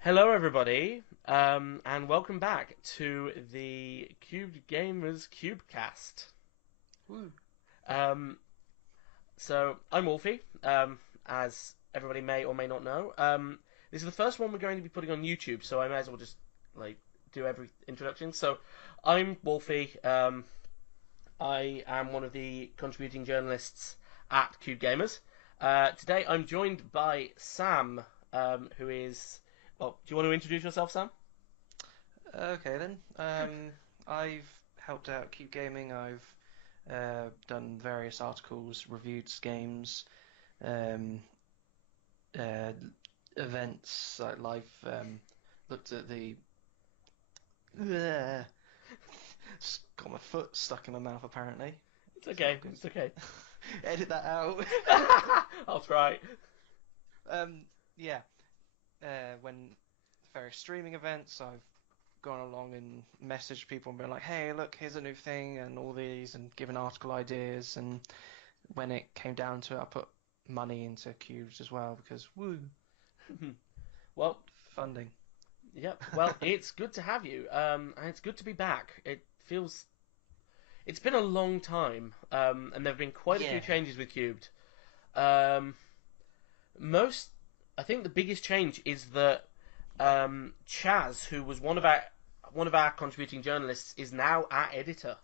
Hello, everybody, and welcome back to the CubedGamers CubeCast. Woo. Um, I'm Wolfie, as everybody may or may not know. This is the first one we're going to be putting on YouTube, so I may as well just do every introduction. So, I'm Wolfie. I am one of the contributing journalists at CubedGamers. Today, I'm joined by Sam, who is. Well, do you want to introduce yourself, Sam? Okay then. I've helped out Keep Gaming. I've done various articles, reviewed games, um, uh, events. I've looked at the. Ugh. Just got my foot stuck in my mouth apparently. It's It's not okay. good. It's okay. Edit that out. I'll try. Um, yeah. When various streaming events, I've gone along and messaged people and been like, hey, look, here's a new thing and all these, and given article ideas. And when it came down to it, I put money into cubes as well because woo, Well, funding. yep. Well, it's good to have you. And it's good to be back. It's been a long time. And there've been quite a few Yeah. changes with Cubed. Um, most, I think the biggest change is that Chaz, who was one of our contributing journalists, is now our editor.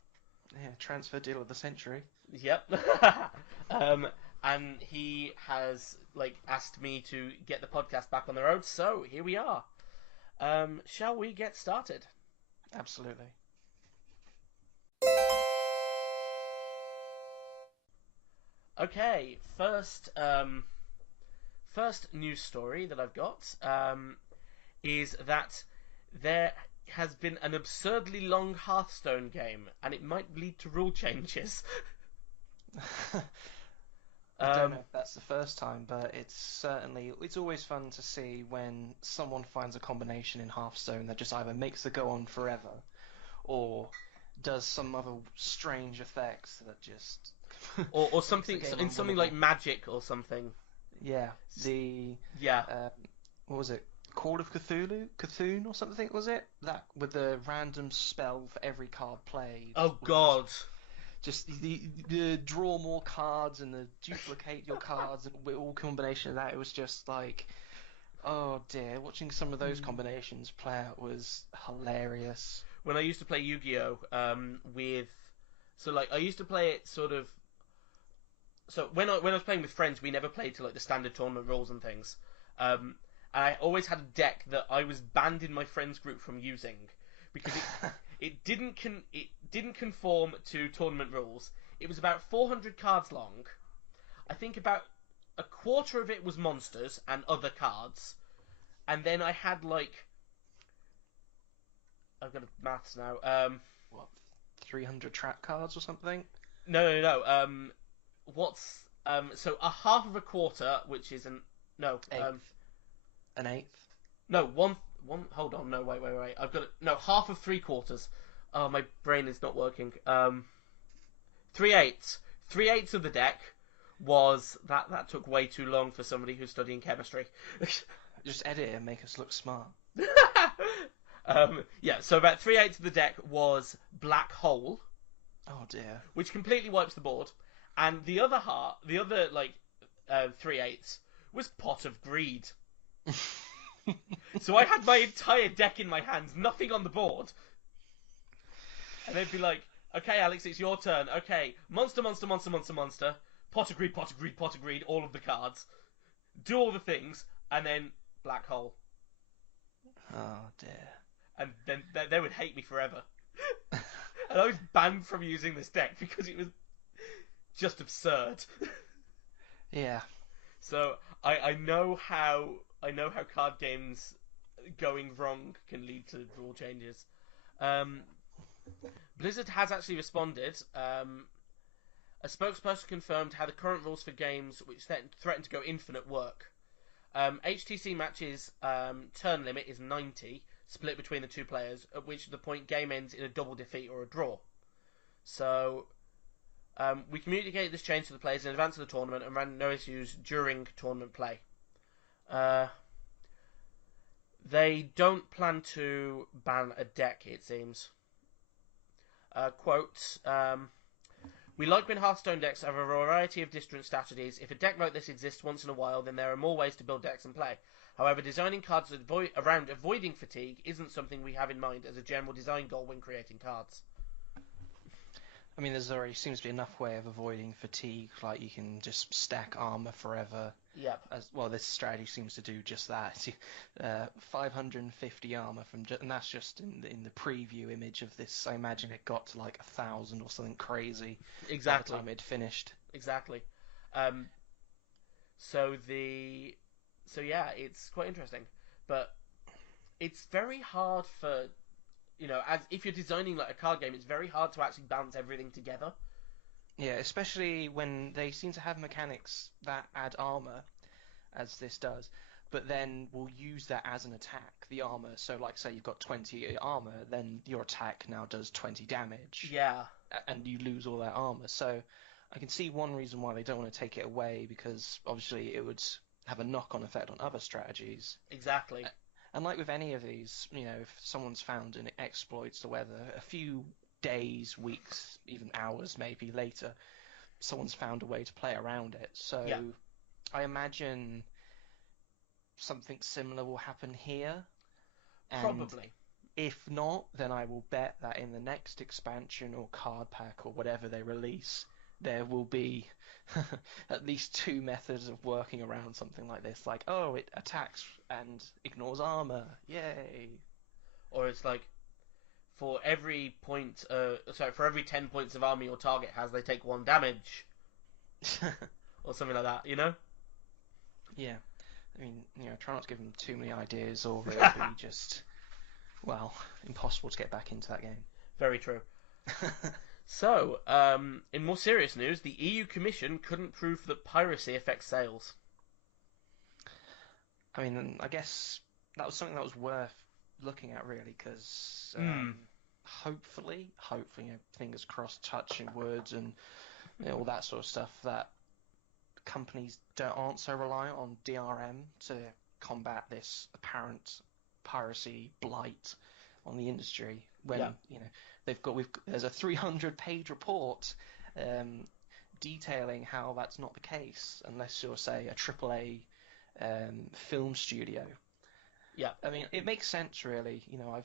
Yeah, transfer deal of the century. Yep. um, and he has asked me to get the podcast back on the road, so here we are. Shall we get started? Absolutely. Okay, first news story that I've got is that there has been an absurdly long Hearthstone game, and it might lead to rule changes. I don't know um, if that's the first time, but it's always fun to see when someone finds a combination in Hearthstone that just either makes it go on forever or does some other strange effects that just or makes the something game in something like unwinnable. Magic or something. Yeah, the Yeah. uh, what was it? Call of Cthulhu, Cthulhu or something was it? That with the random spell for every card played Oh was God. just the draw more cards and the duplicate your cards and with all combination of that. It was just like, oh dear, watching some of those combinations play out was hilarious. When I used to play Yu-Gi-Oh, with I used to play it sort of. So when I was playing with friends, we never played to the standard tournament rules and things. Um, and I always had a deck that I was banned in my friends group from using because it didn't conform to tournament rules. It was about 400 cards long. I think about a quarter of it was monsters and other cards, and then I had I've got maths now. What, 300 trap cards or something? No, no, no. What's so a half of a quarter, which is an no, Eighth, an eighth. no one. Hold on, no, wait. I've got it. No, half of three quarters. Oh, my brain is not working. Three eighths. Three eighths of the deck was that. That took way too long for somebody who's studying chemistry. Just edit it and make us look smart. Yeah, so about three eighths of the deck was black hole, Oh dear. which completely wipes the board, and the other three eighths was pot of greed. So I had my entire deck in my hands, nothing on the board, and they'd be like, "Okay, Alex, it's your turn. Okay, monster, monster, monster, monster, monster, pot of greed, pot of greed, pot of greed, all of the cards, do all the things, and then black hole." Oh dear. And then they would hate me forever. And I was banned from using this deck because it was just absurd. Yeah. So I know how card games going wrong can lead to rule changes. Um, Blizzard has actually responded. A spokesperson confirmed how the current rules for games which threaten to go infinite work. HTC matches turn limit is 90, split between the two players, at which the point game ends in a double defeat or a draw. So we communicated this change to the players in advance of the tournament and ran no issues during tournament play. Uh, They don't plan to ban a deck, it seems. Quote, we like when Hearthstone decks have a variety of different strategies. If a deck like this exists once in a while, then there are more ways to build decks and play. However, designing cards around avoiding fatigue isn't something we have in mind as a general design goal when creating cards. I mean, there's already seems to be enough way of avoiding fatigue, like you can just stack armor forever. Yep. As well, this strategy seems to do just that. 550 armor and that's just in the preview image of this. I imagine it got to like 1,000 or something crazy. Exactly. By the time it finished. Exactly. So yeah, it's quite interesting, but it's very hard for. As if you're designing like a card game, it's very hard to actually balance everything together. Yeah, especially when they seem to have mechanics that add armor, as this does, but then will use that as an attack, the armor. So, like, say you've got 20 armor, then your attack now does 20 damage. Yeah. And you lose all that armor. So, I can see one reason why they don't want to take it away, because obviously it would have a knock-on effect on other strategies. Exactly. And like with any of these, if someone's found an exploit to whether a few days, weeks, even hours maybe later, someone's found a way to play around it. So yeah. I imagine something similar will happen here. And probably. If not, then I will bet that in the next expansion or card pack or whatever they release, there will be at least 2 methods of working around something like this. Like, oh, it attacks and ignores armor. Yay. Or it's like, for every 10 points of armor your target has, they take 1 damage. Or something like that, Yeah. I mean, try not to give them too many ideas, or it'll be just, impossible to get back into that game. Very true. So, in more serious news, the EU Commission couldn't prove that piracy affects sales. I mean, I guess that was something that was worth looking at, really, because hopefully, fingers crossed, touching words and all that sort of stuff, that companies aren't so reliant on DRM to combat this apparent piracy blight on the industry. When there's a 300-page report detailing how that's not the case, unless you're, say, a AAA film studio. Yeah. I mean, it makes sense, really. I've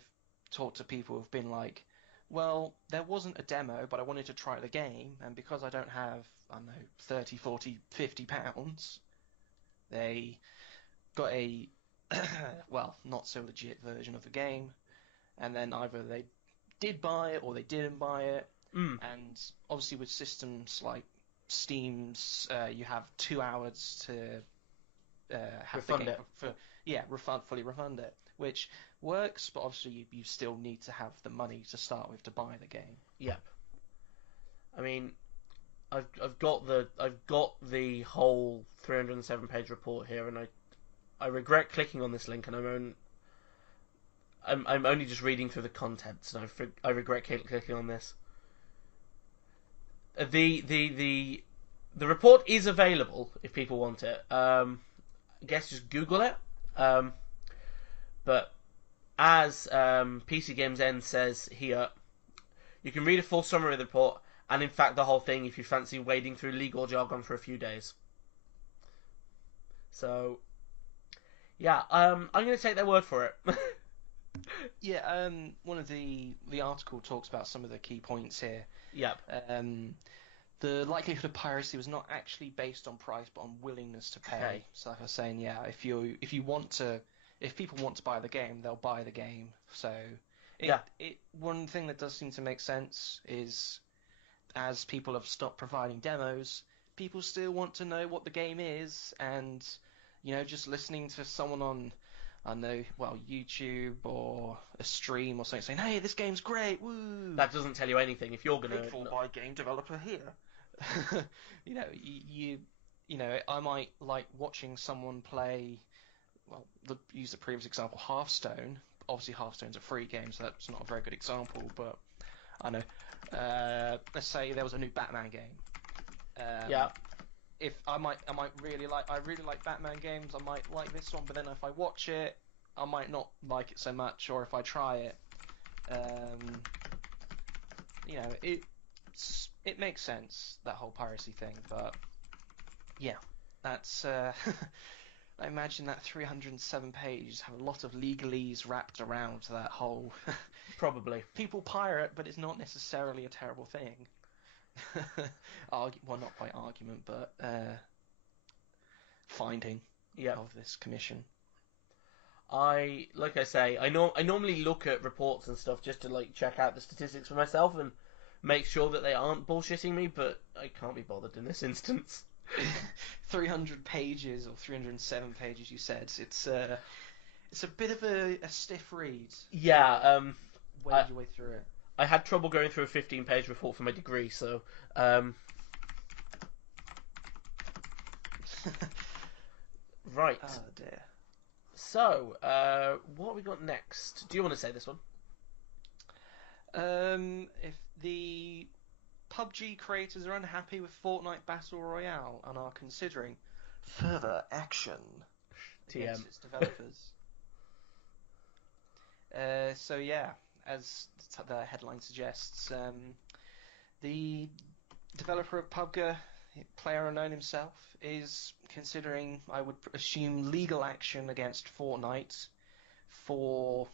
talked to people who've been like, well, there wasn't a demo, but I wanted to try the game, and because I don't have, 30, 40, 50 pounds, they got a, not so legit version of the game, and then either they did buy it or they didn't buy it. And obviously with systems like Steam's, you have 2 hours to have refund the game fully refund it, which works, but obviously you still need to have the money to start with to buy the game. Yep. I mean, I've got the whole 307-page report here, and I regret clicking on this link, and I'm only just reading through the contents, and I regret clicking on this. The report is available if people want it. I guess just Google it. But as PC Games End says here, you can read a full summary of the report, and in fact the whole thing, if you fancy wading through legal jargon for a few days. So, yeah, I'm going to take their word for it. Yeah, one of the article talks about some of the key points here. Yep. The likelihood of piracy was not actually based on price, but on willingness to pay. Okay. So like I was saying, yeah, if people want to buy the game, they'll buy the game. So one thing that does seem to make sense is, as people have stopped providing demos, people still want to know what the game is, and just listening to someone on, YouTube or a stream or something saying, "Hey, this game's great, woo!" That doesn't tell you anything. If you're gonna by game developer here, I might like watching someone play. Well, use the previous example, Hearthstone. Obviously, Hearthstone's a free game, so that's not a very good example. But I know. Let's say there was a new Batman game. If I really like Batman games, I might like this one. But then if I watch it, I might not like it so much, or if I try it, it makes sense, that whole piracy thing. But yeah, that's I imagine that 307 pages have a lot of legalese wrapped around that whole. Probably. People pirate, but it's not necessarily a terrible thing. Well, not by argument, but finding of this commission. Like I say, I normally look at reports and stuff just to check out the statistics for myself and make sure that they aren't bullshitting me, but I can't be bothered in this instance. 300 pages or 307 pages, you said. It's a bit of a stiff read. Yeah. Wade your way through it. I had trouble going through a 15-page report for my degree, so. Right. Oh dear. So, what have we got next? Do you want to say this one? If the PUBG creators are unhappy with Fortnite Battle Royale and are considering further action against its developers. So yeah, as the headline suggests, the developer of PUBG, PlayerUnknown himself, is considering, I would assume, legal action against Fortnite for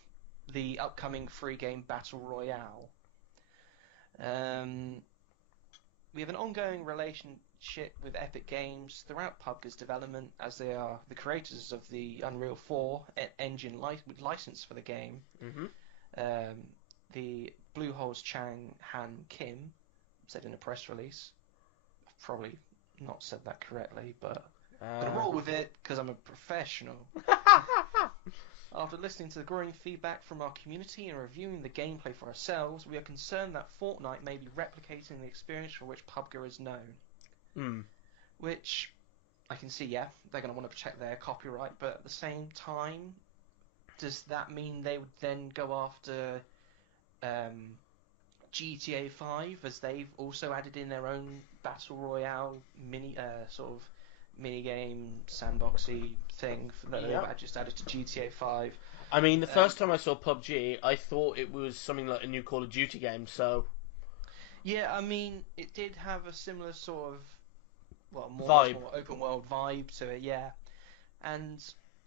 the upcoming free game Battle Royale. We have an ongoing relationship with Epic Games throughout PUBG's development, as they are the creators of the Unreal 4 engine license for the game. Mm-hmm. The Bluehole's Chang Han Kim said in a press release. I've probably not said that correctly, but I'm going to roll with it because I'm a professional. After listening to the growing feedback from our community and reviewing the gameplay for ourselves, we are concerned that Fortnite may be replicating the experience for which PUBG is known. Which I can see, yeah, they're going to want to protect their copyright, but at the same time, does that mean they would then go after GTA 5, as they've also added in their own Battle Royale mini-game, sandboxy thing that they've just added to GTA 5. I mean, the first time I saw PUBG, I thought it was something like a new Call of Duty game, so. Yeah, I mean, it did have a similar sort of, more open world vibe to it, yeah. And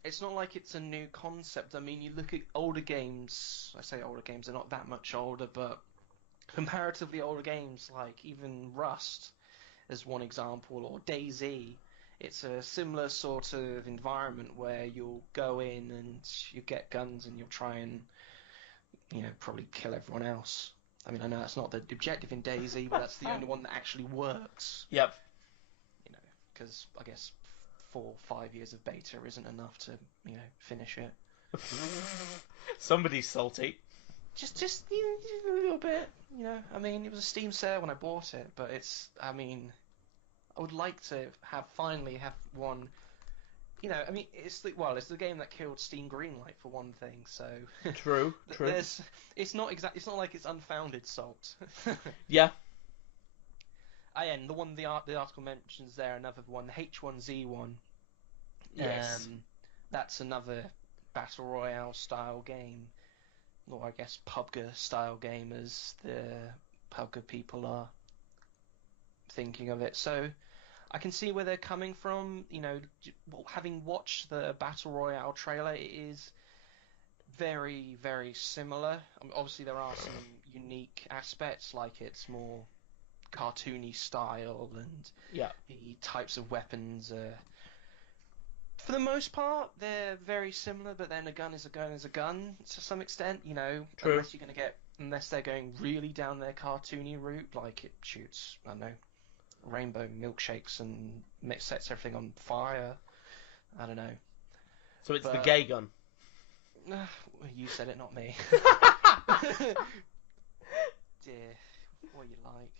it's not like it's a new concept. I mean, you look at older games, I say older games, they're not that much older, but comparatively older games, like even Rust, as one example, or DayZ. It's a similar sort of environment where you'll go in and you get guns and you'll try and, probably kill everyone else. I mean, I know that's not the objective in DayZ, but that's the only one that actually works. Yep. Because I guess 4 or 5 years of beta isn't enough to, finish it. Somebody's salty. Just a little bit, I mean, it was a Steam sale when I bought it, but I would like to finally have one. I mean, it's the game that killed Steam Greenlight for one thing. So true. It's not like it's unfounded salt. Yeah. And the article mentions there another one, the H1Z1. Yes. That's another Battle Royale style game, or I guess PUBG style game, as the PUBG people are thinking of it. So I can see where they're coming from. Having watched the Battle Royale trailer, it is very, very similar. Obviously, there are some unique aspects, like it's more cartoony style, and the types of weapons for the most part, they're very similar, but then a gun is a gun is a gun to some extent, True. Unless they're going really down their cartoony route, like it shoots, I don't know, rainbow milkshakes and sets everything on fire. I don't know. So it's the gay gun. You said it, not me. Dear, what you like.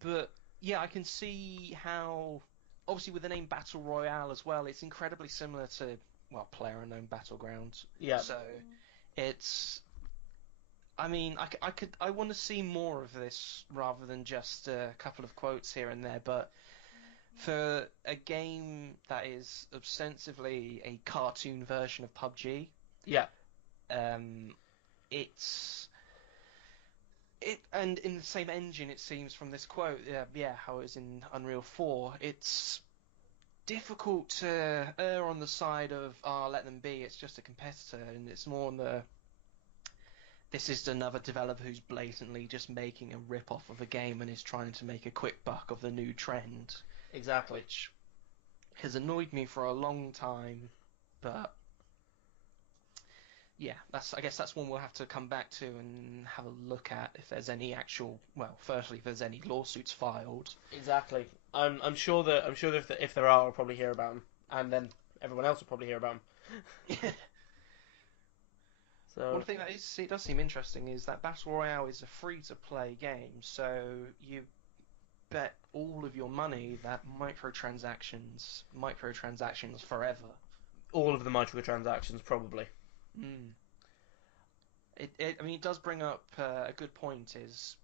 But yeah, I can see how, obviously with the name Battle Royale as well, it's incredibly similar to, PlayerUnknown Battlegrounds. Yeah. So it's, I mean, I want to see more of this rather than just a couple of quotes here and there. But For a game that is ostensibly a cartoon version of PUBG, Yeah. It's and in the same engine, it seems from this quote, how it was in Unreal 4. It's difficult to err on the side of let them be. It's just a competitor, and it's more on the this is another developer who's blatantly just making a rip-off of a game and is trying to make a quick buck of the new trend. Exactly. Which has annoyed me for a long time, but yeah, I guess that's one we'll have to come back to and have a look at if there's any actual. Well, firstly, if there's any lawsuits filed. Exactly. I'm sure that if there are, I'll probably hear about them, and then everyone else will probably hear about them. So one thing that it does seem interesting is that Battle Royale is a free-to-play game, so you bet all of your money that microtransactions forever. all of the microtransactions, probably. Mm. I mean, it does bring up a good point. Is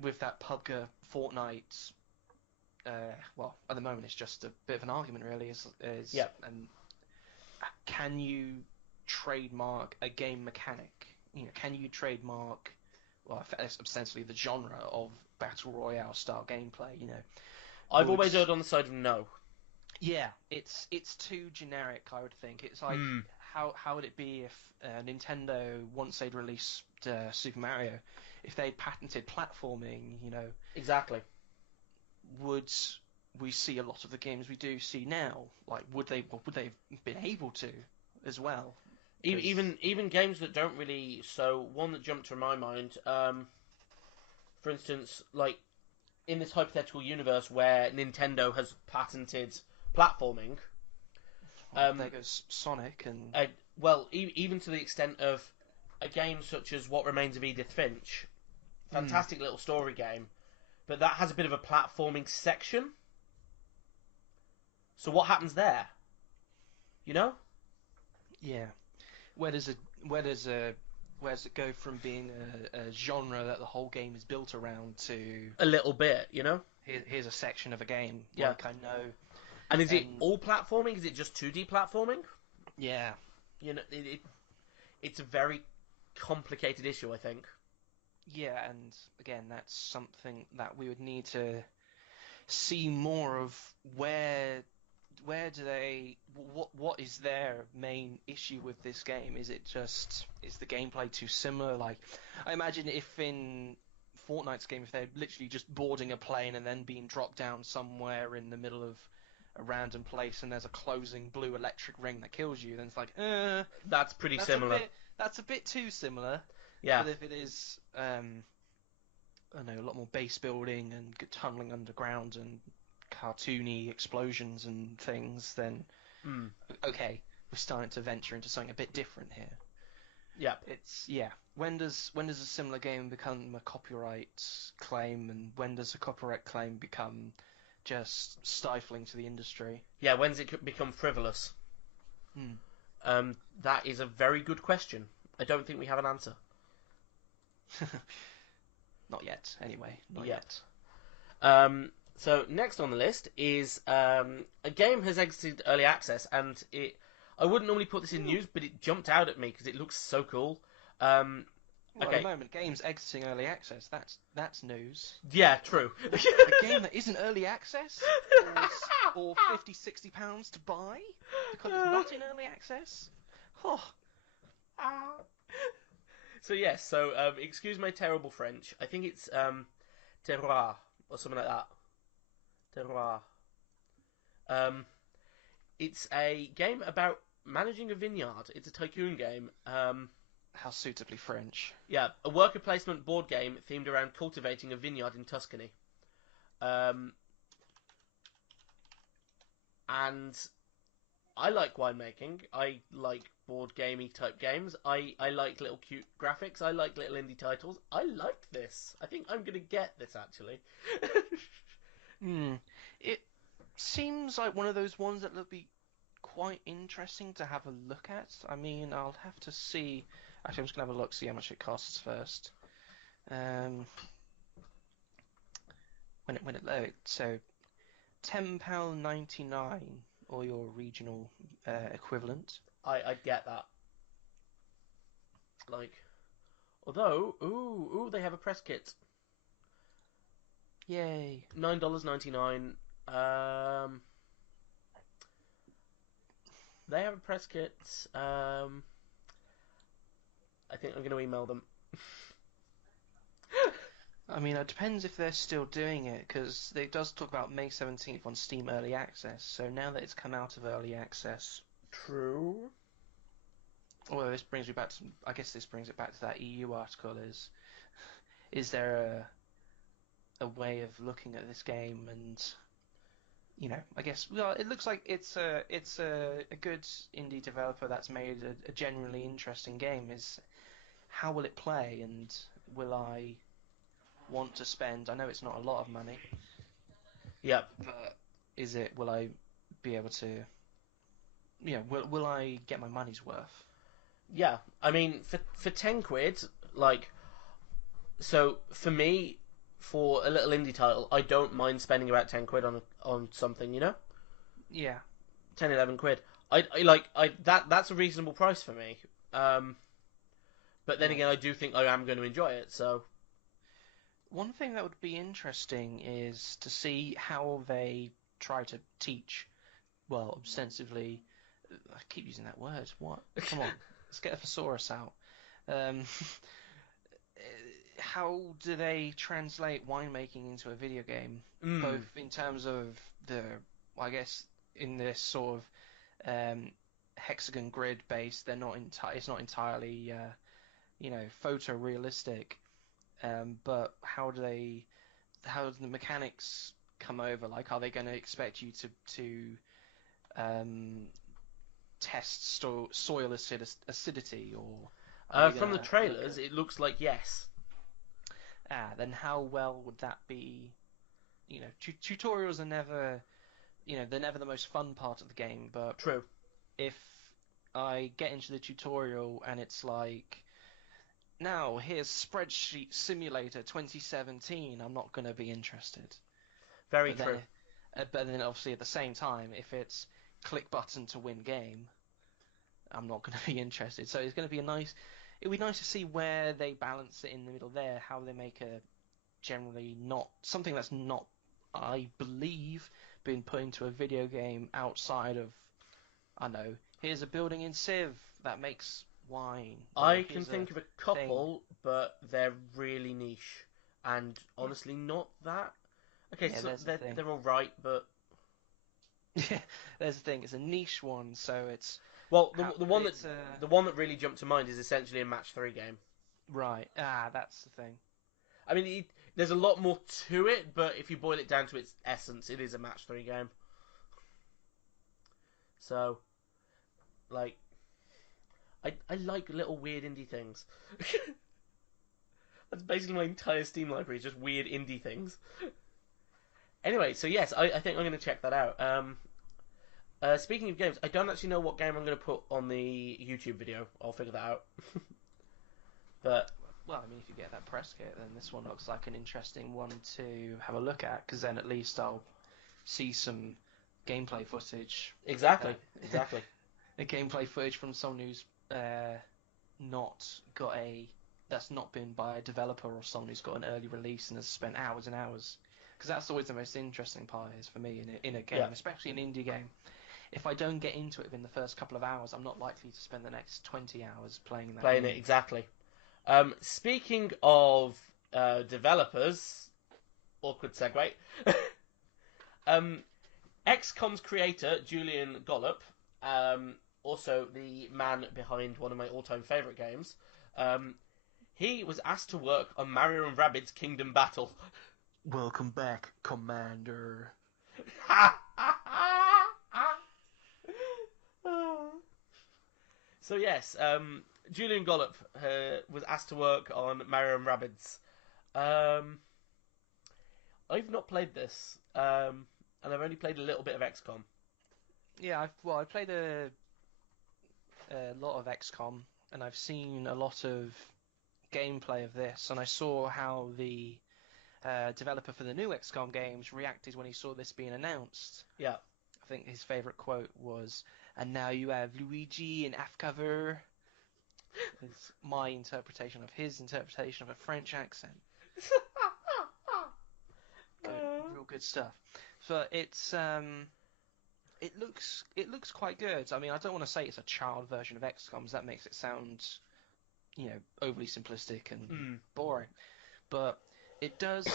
with that PUBG Fortnite. Well, at the moment, it's just a bit of an argument, really. Yeah. And can you trademark a game mechanic? Can you trademark, well, essentially the genre of battle royale style gameplay? I've always erred on the side of no. Yeah, it's too generic, I would think. It's like how would it be if Nintendo, once they'd released Super Mario, if they'd patented platforming? Exactly. Would we see a lot of the games we do see now? Like, would they have been able to as well? Even games that don't really. So one that jumped to my mind, for instance, like in this hypothetical universe where Nintendo has patented platforming. There goes Sonic and. Even to the extent of a game such as What Remains of Edith Finch, fantastic little story game, but that has a bit of a platforming section. So what happens there? Yeah. Where does it go from being a genre that the whole game is built around to a little bit, here's a section of a game. Yeah. Like I know. And is it all platforming? Is it just 2D platforming? Yeah. It's a very complicated issue, I think. Yeah, and again, that's something that we would need to see more of. Where do they? What is their main issue with this game? Is the gameplay too similar? Like, I imagine if in Fortnite's game, if they're literally just boarding a plane and then being dropped down somewhere in the middle of a random place and there's a closing blue electric ring that kills you, then it's like, that's pretty similar. That's a bit too similar. Yeah. But if it is, I don't know, a lot more base building and tunneling underground and cartoony explosions and things, then okay, we're starting to venture into something a bit different here. Yeah. When does a similar game become a copyright claim, and when does a copyright claim become just stifling to the industry? Yeah, when does it become frivolous? That is a very good question. I don't think we have an answer. Not yet, anyway. Not yet. So next on the list is a game has exited early access, and I wouldn't normally put this in news, but it jumped out at me because it looks so cool. At the moment, games exiting early access, that's news. Yeah, true. A game that isn't early access or £50-60 to buy because it's not in early access? Oh. So yes, excuse my terrible French. I think it's terroir or something like that. Terroir. It's a game about managing a vineyard. It's a tycoon game. How suitably French. Yeah, a worker placement board game themed around cultivating a vineyard in Tuscany. And I like winemaking. I like board gamey type games. I like little cute graphics. I like little indie titles. I liked this. I think I'm going to get this, actually. It seems like one of those ones that would be quite interesting to have a look at. I mean, I'll have to see. Actually, I'm just going to have a look, see how much it costs first. When it loads. So, £10.99 or your regional equivalent. I get that. Like, although, they have a press kit. Yay! $9.99. They have a press kit. I think I'm going to email them. I mean, it depends if they're still doing it, because it does talk about May 17th on Steam Early Access, so now that it's come out of Early Access... True. Well, this brings me back to... I guess this brings it back to that EU article, is there a way of looking at this game and... You know, I guess, well, it looks like it's a good indie developer that's made a genuinely interesting game. Is how will it play, and will I want to spend? I know it's not a lot of money. Yep. But will I be able to? Will I get my money's worth? Yeah, I mean, for £10, like, so for me, for a little indie title, I don't mind spending about £10 on something, you know? Yeah. 10, 11 quid. That's a reasonable price for me. But then again, I do think I am going to enjoy it, so... One thing that would be interesting is to see how they try to teach, well, ostensibly... I keep using that word. What? Come on, let's get a thesaurus out. How do they translate winemaking into a video game? Both in terms of I guess, in this sort of hexagon grid base, it's not entirely, photorealistic. But how do the mechanics come over? Like, are they going to expect you to test soil acidity, or from the trailers, it looks like yes. Then how well would that be? You know, tutorials are never, they're never the most fun part of the game. But true, if I get into the tutorial and it's like, now here's Spreadsheet Simulator 2017, I'm not going to be interested. Very true. But then obviously at the same time, if it's click button to win game, I'm not going to be interested. So it's going to be it would be nice to see where they balance it in the middle there, how they make a generally not something that's not, I believe, been put into a video game outside of, I don't know, here's a building in Civ that makes wine. I can think of a couple, but they're really niche, and honestly not that. Okay, yeah, so they're all right, but yeah, there's the thing. It's a niche one, so it's well, the one that really jumped to mind is essentially a match 3 game. Right. That's the thing. I mean, there's a lot more to it, but if you boil it down to its essence, it is a match 3 game. So, like, I like little weird indie things. That's basically my entire Steam library, is just weird indie things. Anyway, so yes, I think I'm going to check that out. Speaking of games, I don't actually know what game I'm going to put on the YouTube video. I'll figure that out. But well, I mean, if you get that press kit, then this one looks like an interesting one to have a look at, because then at least I'll see some gameplay footage. Exactly. A gameplay footage from someone who's that's not been by a developer or someone who's got an early release and has spent hours and hours. Because that's always the most interesting part is for me in a game, especially an indie game. If I don't get into it within the first couple of hours, I'm not likely to spend the next 20 hours playing that game. It, exactly. Speaking of developers, awkward segue. XCOM's creator, Julian Gollop, also the man behind one of my all-time favourite games, he was asked to work on Mario & Rabbids Kingdom Battle. Welcome back, Commander. So yes, Julian Gollop was asked to work on Mario & Rabbids. I've not played this, and I've only played a little bit of XCOM. Yeah, I played a lot of XCOM, and I've seen a lot of gameplay of this, and I saw how the developer for the new XCOM games, reacted when he saw this being announced. Yeah. I think his favourite quote was, "And now you have Luigi in half cover." It's my interpretation of his interpretation of a French accent. Real good stuff. So it's it looks quite good. I mean, I don't want to say it's a child version of XCOM, that makes it sound, overly simplistic and boring. But it does.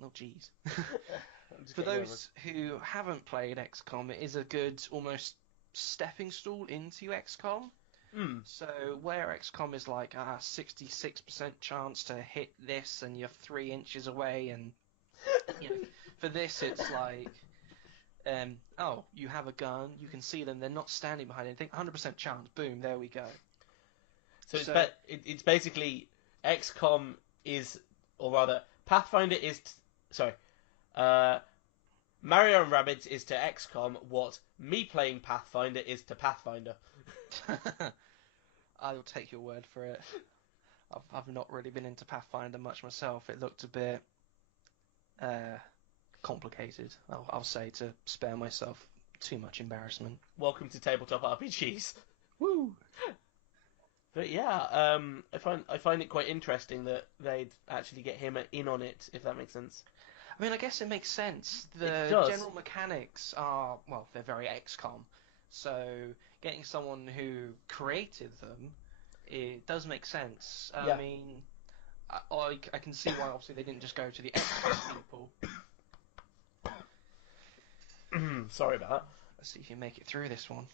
Oh, jeez. For those who haven't played XCOM, it is a good almost stepping stool into XCOM. So where XCOM is like 66% chance to hit this and you're 3 inches away, and for this it's like, you have a gun, you can see them, they're not standing behind anything, 100% chance, boom, there we go. So it's basically XCOM is, or rather, Pathfinder is, Mario and Rabbids is to XCOM what me playing Pathfinder is to Pathfinder. I'll take your word for it. I've not really been into Pathfinder much myself. It looked a bit complicated, I'll say, to spare myself too much embarrassment. Welcome to Tabletop RPGs. Woo! But yeah, I find it quite interesting that they'd actually get him in on it, if that makes sense. I mean, I guess it makes sense. The general mechanics are, well, they're very XCOM. So getting someone who created them, it does make sense. I mean, I can see why obviously they didn't just go to the XCOM people. Sorry about that. Let's see if you make it through this one.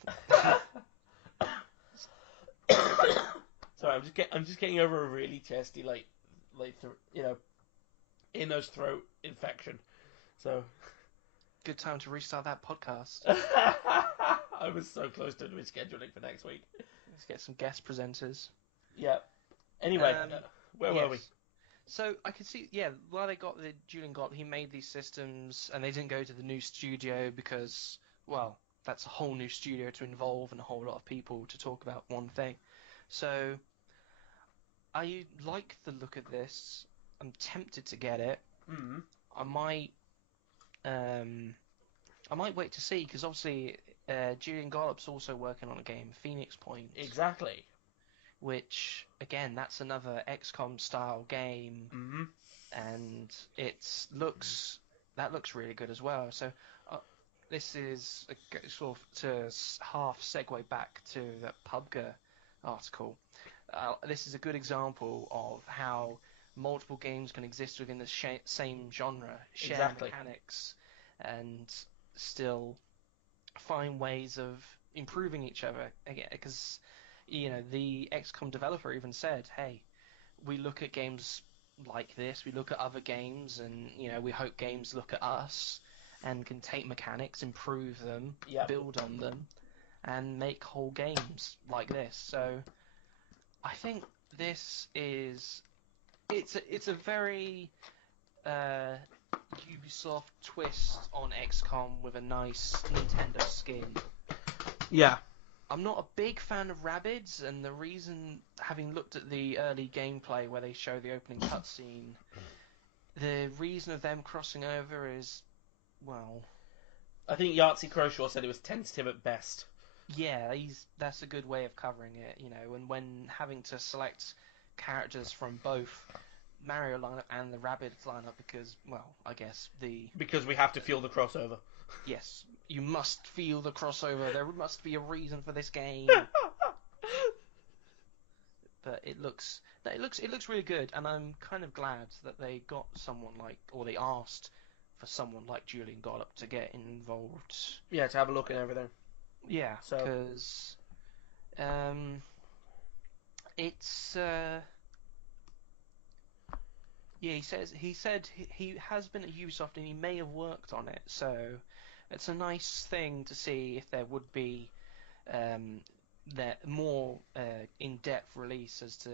Sorry, I'm just getting over a really chesty in-nose throat infection. So good time to restart that podcast. I was so close to rescheduling for next week. Let's get some guest presenters. Yeah. Anyway, where were we? So I can see, while they got the Julian Gold, he made these systems, and they didn't go to the new studio because, well, that's a whole new studio to involve and a whole lot of people to talk about one thing. So I like the look of this. I'm tempted to get it. I might wait to see, because obviously Julian Gollop's also working on a game, Phoenix Point. Exactly. Which, again, that's another XCOM style game, and that looks really good as well. So this is sort of to half segue back to the PUBG article. This is a good example of how multiple games can exist within the same genre, share mechanics, and still find ways of improving each other. Again, because the XCOM developer even said, "Hey, we look at games like this. We look at other games, and we hope games look at us and can take mechanics, improve them, build on them, and make whole games like this." So I think this is it's a very Ubisoft twist on XCOM with a nice Nintendo skin. Yeah. I'm not a big fan of Rabbids, and the reason, having looked at the early gameplay where they show the opening cutscene, the reason of them crossing over is, well, I think Yahtzee Croshaw said it was tentative at best. Yeah, that's a good way of covering it, and when having to select characters from both Mario lineup and the Rabbids lineup, because we have to feel the crossover. Yes, you must feel the crossover. There must be a reason for this game. But it looks really good, and I'm kind of glad that they got someone they asked for someone like Julian Gollop to get involved. Yeah, to have a look at everything. Yeah, because it's he said he has been at Ubisoft and he may have worked on it, so it's a nice thing to see if there would be more in-depth release as to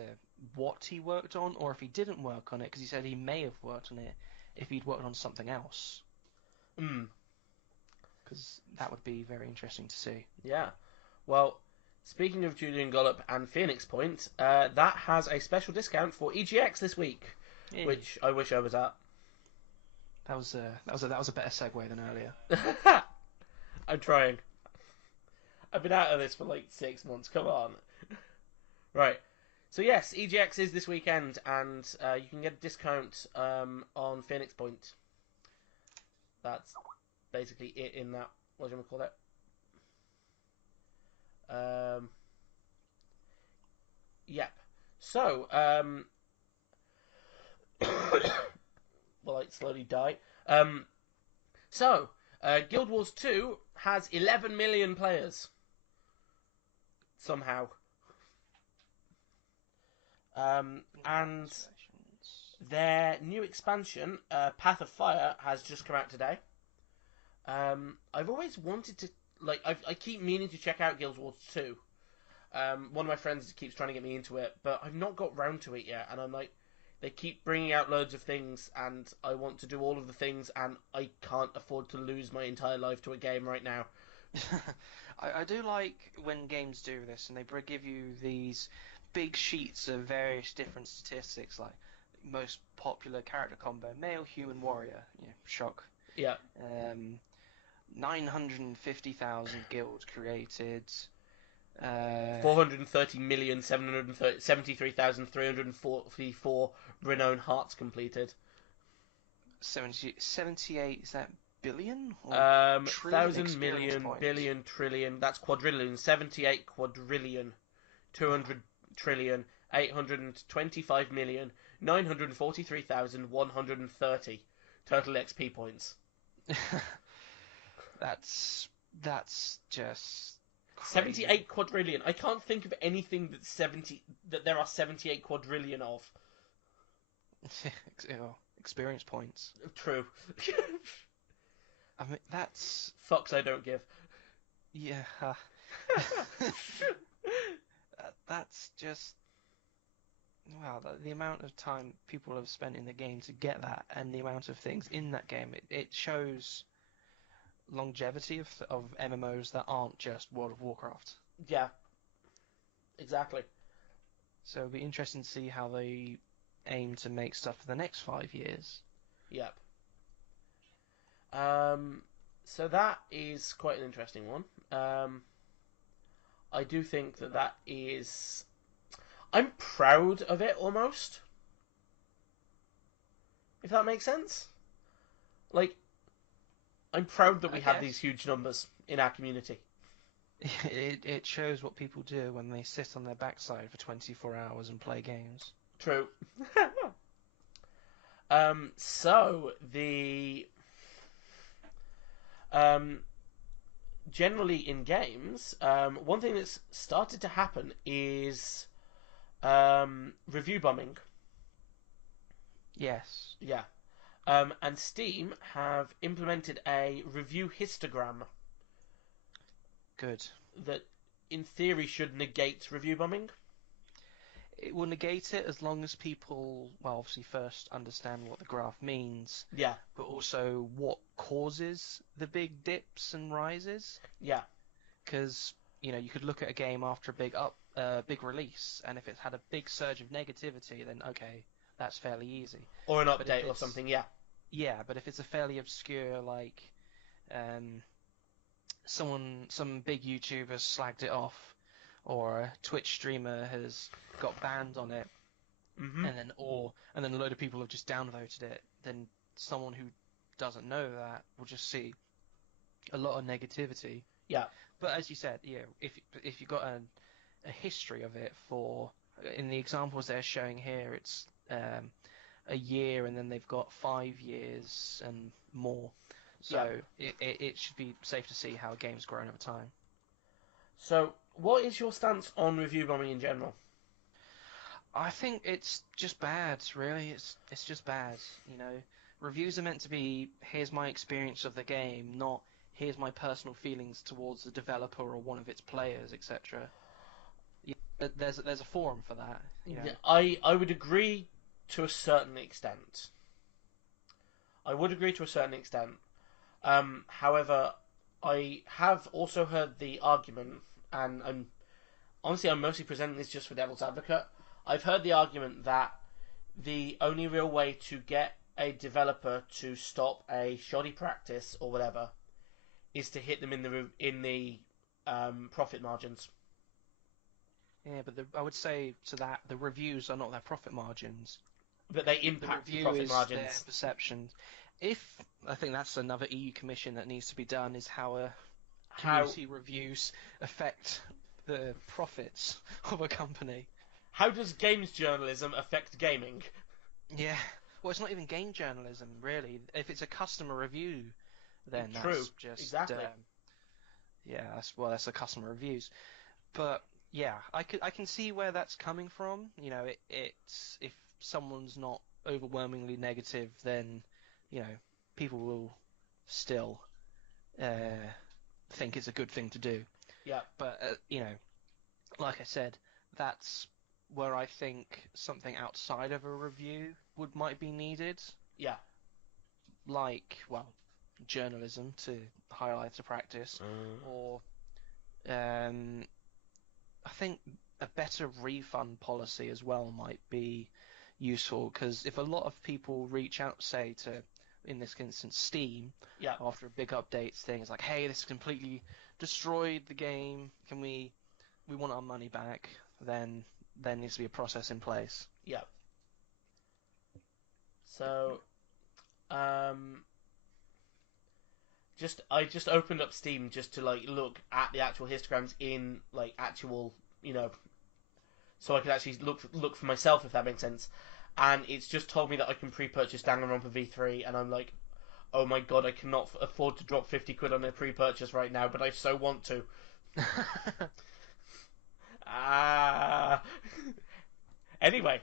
what he worked on, or if he didn't work on it, because he said he may have worked on it if he'd worked on something else. Because that would be very interesting to see. Yeah. Well, speaking of Julian Gollop and Phoenix Point, that has a special discount for EGX this week. which I wish I was at. That was a better segue than earlier. I'm trying. I've been out of this for like 6 months. Come on. Right. So yes, EGX is this weekend, and you can get a discount on Phoenix Point. That's basically it in that. What do you want to call it? Yep. So, will I slowly die? Guild Wars 2 has 11 million players. Somehow. And their new expansion, Path of Fire, has just come out today. I've always wanted to, I keep meaning to check out Guild Wars 2. One of my friends keeps trying to get me into it, but I've not got round to it yet, and I'm like, they keep bringing out loads of things, and I want to do all of the things, and I can't afford to lose my entire life to a game right now. I do like when games do this, and they give you these big sheets of various different statistics, like most popular character combo, male human warrior, shock. Yeah. 950,000 guilds created. 430,773,344 renowned hearts completed. 78, is that billion? Or thousand, million, points? Billion, trillion, that's quadrillion. 78 quadrillion, 200 trillion, 825 million, 943,130 total XP points. That's just crazy. 78 quadrillion. I can't think of anything that there are 78 quadrillion of. Experience points. True. I mean, that's... Fucks I don't give. Yeah. That's just... Wow, the amount of time people have spent in the game to get that, and the amount of things in that game, it shows longevity of MMOs that aren't just World of Warcraft. Yeah. Exactly. So it'll be interesting to see how they aim to make stuff for the next 5 years. Yep. So that is quite an interesting one. I do think that is... I'm proud of it, almost. If that makes sense. Like, I'm proud that we have these huge numbers in our community. It shows what people do when they sit on their backside for 24 hours and play games. True. So, the... generally in games, one thing that's started to happen is review bombing. Yes. Yeah. And Steam have implemented a review histogram. Good. That, in theory, should negate review bombing. It will negate it as long as people, well, obviously first understand what the graph means. Yeah. But also what causes the big dips and rises. Yeah. Because, you could look at a game after a big release, and if it's had a big surge of negativity, then okay, that's fairly easy. Or an update or something, yeah. Yeah, but if it's a fairly obscure, like, some big YouTuber slagged it off, or a Twitch streamer has got banned on it, mm-hmm. and then a load of people have just downvoted it, then someone who doesn't know that will just see a lot of negativity. Yeah. But as you said, if you've got a history of it in the examples they're showing here, it's a year, and then they've got 5 years and more. So it should be safe to see how a game's grown over time. So, what is your stance on review bombing in general? I think it's just bad, really. It's just bad. Reviews are meant to be, here's my experience of the game, not here's my personal feelings towards the developer or one of its players, etc. There's a forum for that. I would agree to a certain extent. However, I have also heard the argument, and I'm mostly presenting this just for devil's advocate. I've heard the argument that the only real way to get a developer to stop a shoddy practice or whatever is to hit them in the profit margins. Yeah, but I would say to that the reviews are not their profit margins. But they impact the review profit is margins. their perception. I think that's another EU commission that needs to be done, is how community reviews affect the profits of a company. How does games journalism affect gaming? Yeah. Well, it's not even game journalism, really. If it's a customer review, then True. that's just... Exactly. That's the customer reviews. But, yeah, I can see where that's coming from. You know, it's if someone's not overwhelmingly negative, then, you know, people will still think it's a good thing to do. Yeah. But, you know, like I said, that's where I think something outside of a review might be needed. Yeah. Like, well, journalism to highlight a practice, or I think a better refund policy as well might be useful, because if a lot of people reach out, say, to, in this instance, Steam, after a big updates thing, it's like, hey, this completely destroyed the game, we want our money back, then there needs to be a process in place. Yeah. So, I just opened up Steam just to like look at the actual histograms in like actual, you know, so I could actually look for myself, if that makes sense. And it's just told me that I can pre-purchase Danganronpa V3, and I'm like, oh my god, I cannot afford to drop 50 quid on a pre-purchase right now, but I so want to. Anyway,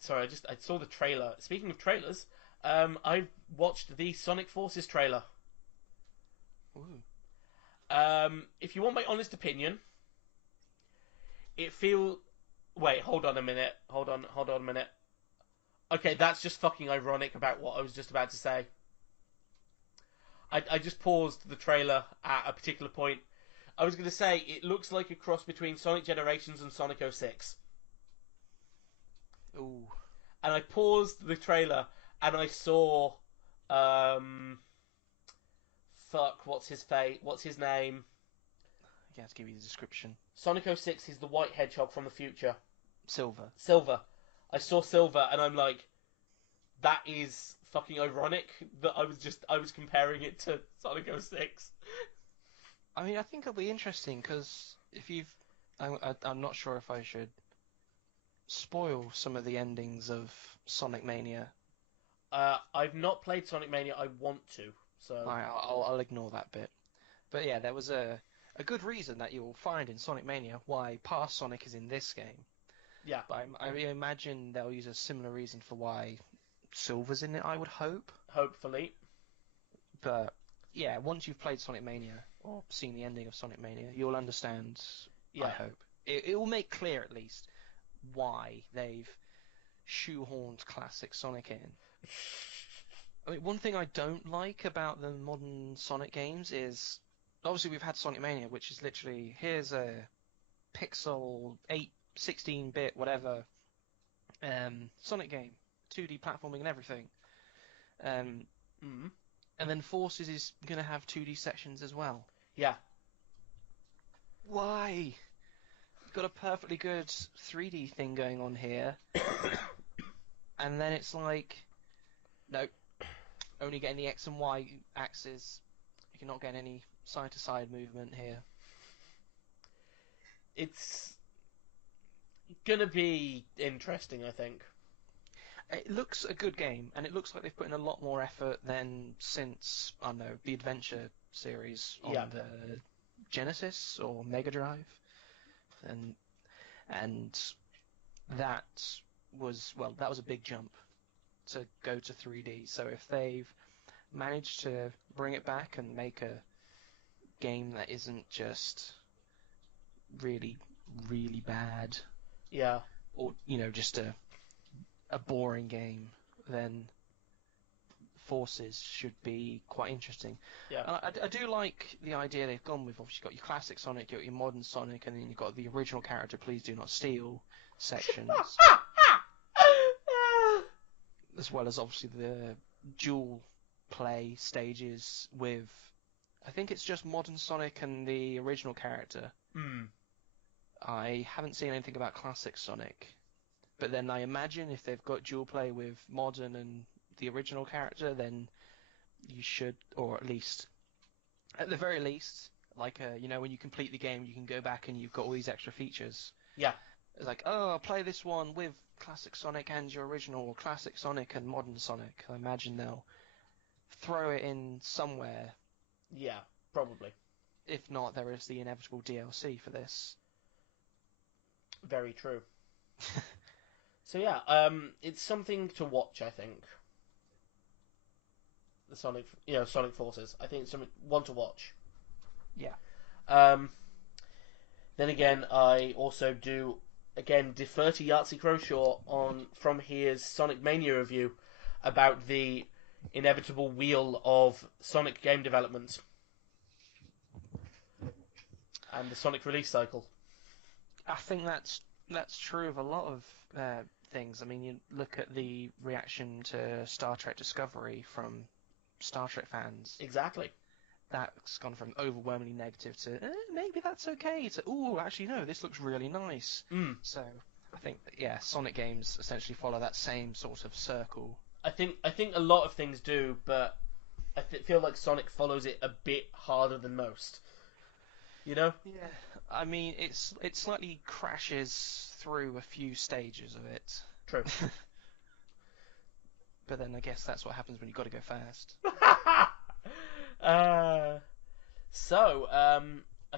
sorry, I saw the trailer. Speaking of trailers, I watched the Sonic Forces trailer. Ooh. If you want my honest opinion, Wait, hold on a minute. Hold on a minute. Okay, that's just fucking ironic about what I was just about to say. I just paused the trailer at a particular point. I was going to say, it looks like a cross between Sonic Generations and Sonic 06. Ooh. And I paused the trailer, and I saw... what's his name? I have to give you the description. Sonic 06 is the white hedgehog from the future. Silver. I saw Silver, and I'm like, that is fucking ironic that I was comparing it to Sonic 06. I mean, I think it'll be interesting, because I'm not sure if I should spoil some of the endings of Sonic Mania. I've not played Sonic Mania. I want to, so I'll ignore that bit. But yeah, there was a good reason that you'll find in Sonic Mania why past Sonic is in this game. Yeah. But I imagine they'll use a similar reason for why Silver's in it, I would hope. Hopefully. But yeah, once you've played Sonic Mania, or seen the ending of Sonic Mania, you'll understand, I hope. It will make clear, at least, why they've shoehorned classic Sonic in. I mean, one thing I don't like about the modern Sonic games is, obviously we've had Sonic Mania, which is literally, here's a pixel 16-bit, whatever, Sonic game, 2D platforming and everything. And then Forces is going to have 2D sections as well. Yeah. Why? You've got a perfectly good 3D thing going on here. And then it's like, nope, only getting the X and Y axes. You're not getting any side-to-side movement here. It's gonna be interesting, I think. It looks a good game, and it looks like they've put in a lot more effort than since, I don't know, the Adventure series on the Genesis or Mega Drive. And that was a big jump to go to 3D. So if they've managed to bring it back and make a game that isn't just really, really bad, or, you know, just a boring game, then Forces should be quite interesting. Yeah. And I do like the idea they've gone with. Obviously, you've got your classic Sonic, you've got your modern Sonic, and then you've got the original character, Please Do Not Steal sections. As well as, obviously, the dual play stages with, I think it's just modern Sonic and the original character. I haven't seen anything about classic Sonic. But then I imagine if they've got dual play with modern and the original character, then you should, or at the very least, like, when you complete the game, you can go back and you've got all these extra features. Yeah. It's like, oh, I'll play this one with classic Sonic and your original, or classic Sonic and modern Sonic. I imagine they'll throw it in somewhere. Yeah, probably. If not, there is the inevitable DLC for this. Very true. So yeah, it's something to watch, I think. The Sonic Forces. I think it's something one to watch. Yeah. Then again, I also do defer to Yahtzee Croshaw from his Sonic Mania review about the inevitable wheel of Sonic game development and the Sonic release cycle. I think that's true of a lot of things. I mean, you look at the reaction to Star Trek Discovery from Star Trek fans. Exactly. That's gone from overwhelmingly negative to maybe that's okay to actually no, this looks really nice. So I think that, Sonic games essentially follow that same sort of circle. I think a lot of things do, but I feel like Sonic follows it a bit harder than most. You know? Yeah. I mean, it slightly crashes through a few stages of it. True. But then I guess that's what happens when you've got to go fast. I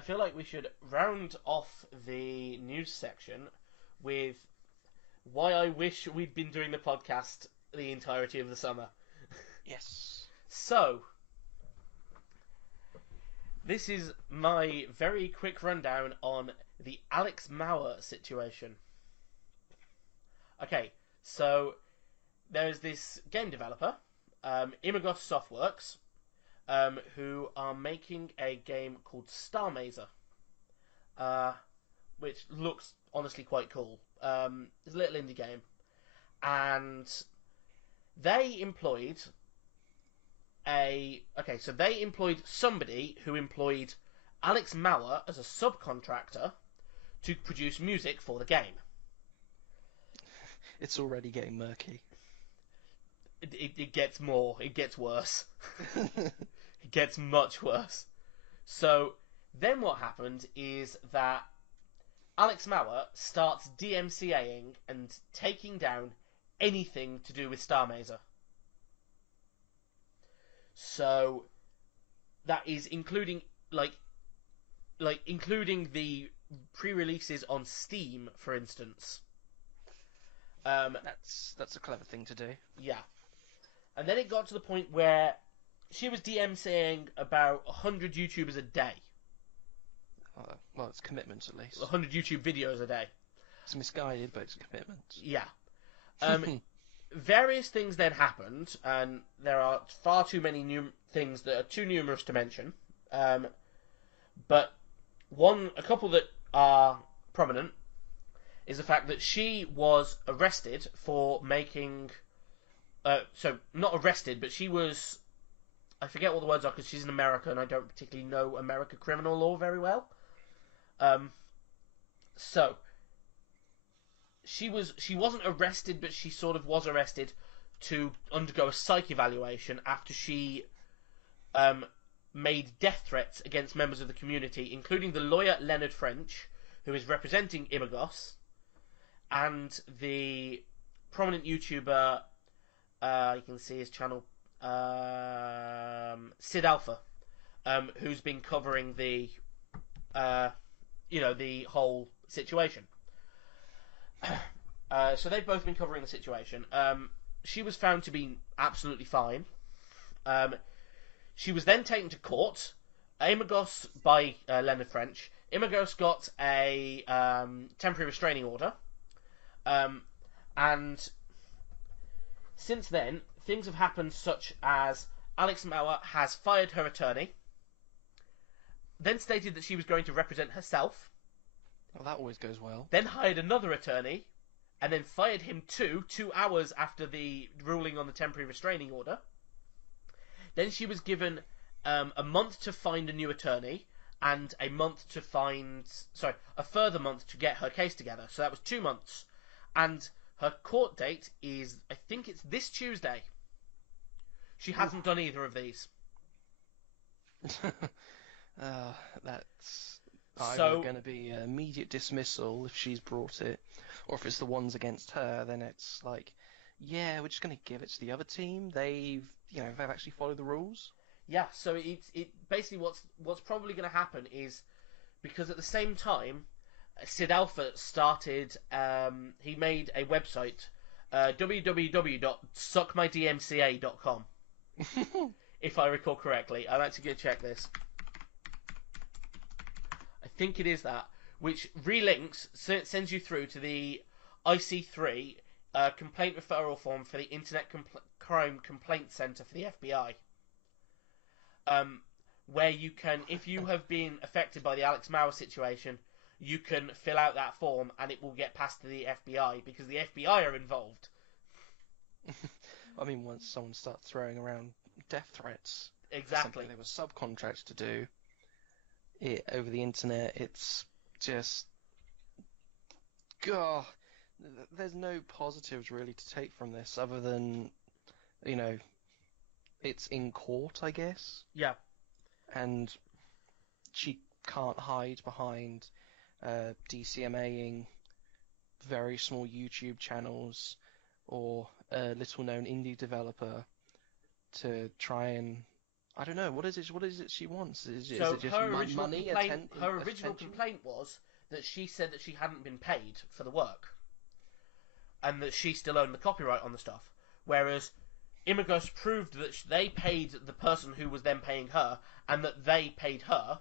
feel like we should round off the news section with why I wish we'd been doing the podcast the entirety of the summer. Yes. So, this is my very quick rundown on the Alex Mauer situation. Okay, so there's this game developer, Imagos Softworks, who are making a game called Star Mazer, which looks honestly quite cool. It's a little indie game, and they employed somebody who employed Alex Mauer as a subcontractor to produce music for the game. It's already getting murky. It gets more. It gets worse. It gets much worse. So then what happened is that Alex Mauer starts DMCAing and taking down anything to do with Star Mazer. So that is including including the pre-releases on Steam, for instance. That's a clever thing to do. Yeah. And then it got to the point where she was DMCAing about 100 YouTubers a day. Well, it's commitment at least. 100 YouTube videos a day. It's misguided, but it's commitment. Yeah. Various things then happened, and there are far too many things that are too numerous to mention. But a couple that are prominent is the fact that she was arrested for making... not arrested, but she was... I forget what the words are because she's in America and I don't particularly know American criminal law very well. So she wasn't arrested, but she sort of was arrested to undergo a psych evaluation after she made death threats against members of the community, including the lawyer Leonard French, who is representing Imagos, and the prominent YouTuber, you can see his channel, Sid Alpha, who's been covering the whole situation. So they've both been covering the situation. She was found to be absolutely fine. She was then taken to court. Imagos by Leonard French. Imagos got a temporary restraining order. And since then, things have happened such as Alex Mauer has fired her attorney, then stated that she was going to represent herself. Well, that always goes well. Then hired another attorney, and then fired him 2 hours after the ruling on the temporary restraining order. Then she was given a month to find a new attorney, and a further month to get her case together. So that was 2 months. And her court date is, I think it's this Tuesday. She hasn't done either of these. That's either going to be immediate dismissal if she's brought it, or if it's the ones against her, then it's like, yeah, we're just going to give it to the other team. They've actually followed the rules. Yeah, so it basically what's probably going to happen is, because at the same time, Sid Alpha started. He made a website, www.suckmydmca.com, if I recall correctly. I'd like to go check this. I think it is that, which relinks, so it sends you through to the IC3 complaint referral form for the Internet Crime Complaint Center for the FBI. Where you can, if you have been affected by the Alex Mauer situation, you can fill out that form and it will get passed to the FBI, because the FBI are involved. I mean, once someone starts throwing around death threats, exactly, something they were subcontracted to do it over the internet, it's just, God, there's no positives really to take from this other than, it's in court, I guess. Yeah. And she can't hide behind DCMAing very small YouTube channels or a little-known indie developer to try and, I don't know, what is it she wants? Is it just money? Her original complaint was that she said that she hadn't been paid for the work, and that she still owned the copyright on the stuff, whereas Imagos proved that they paid the person who was then paying her, and that they paid her,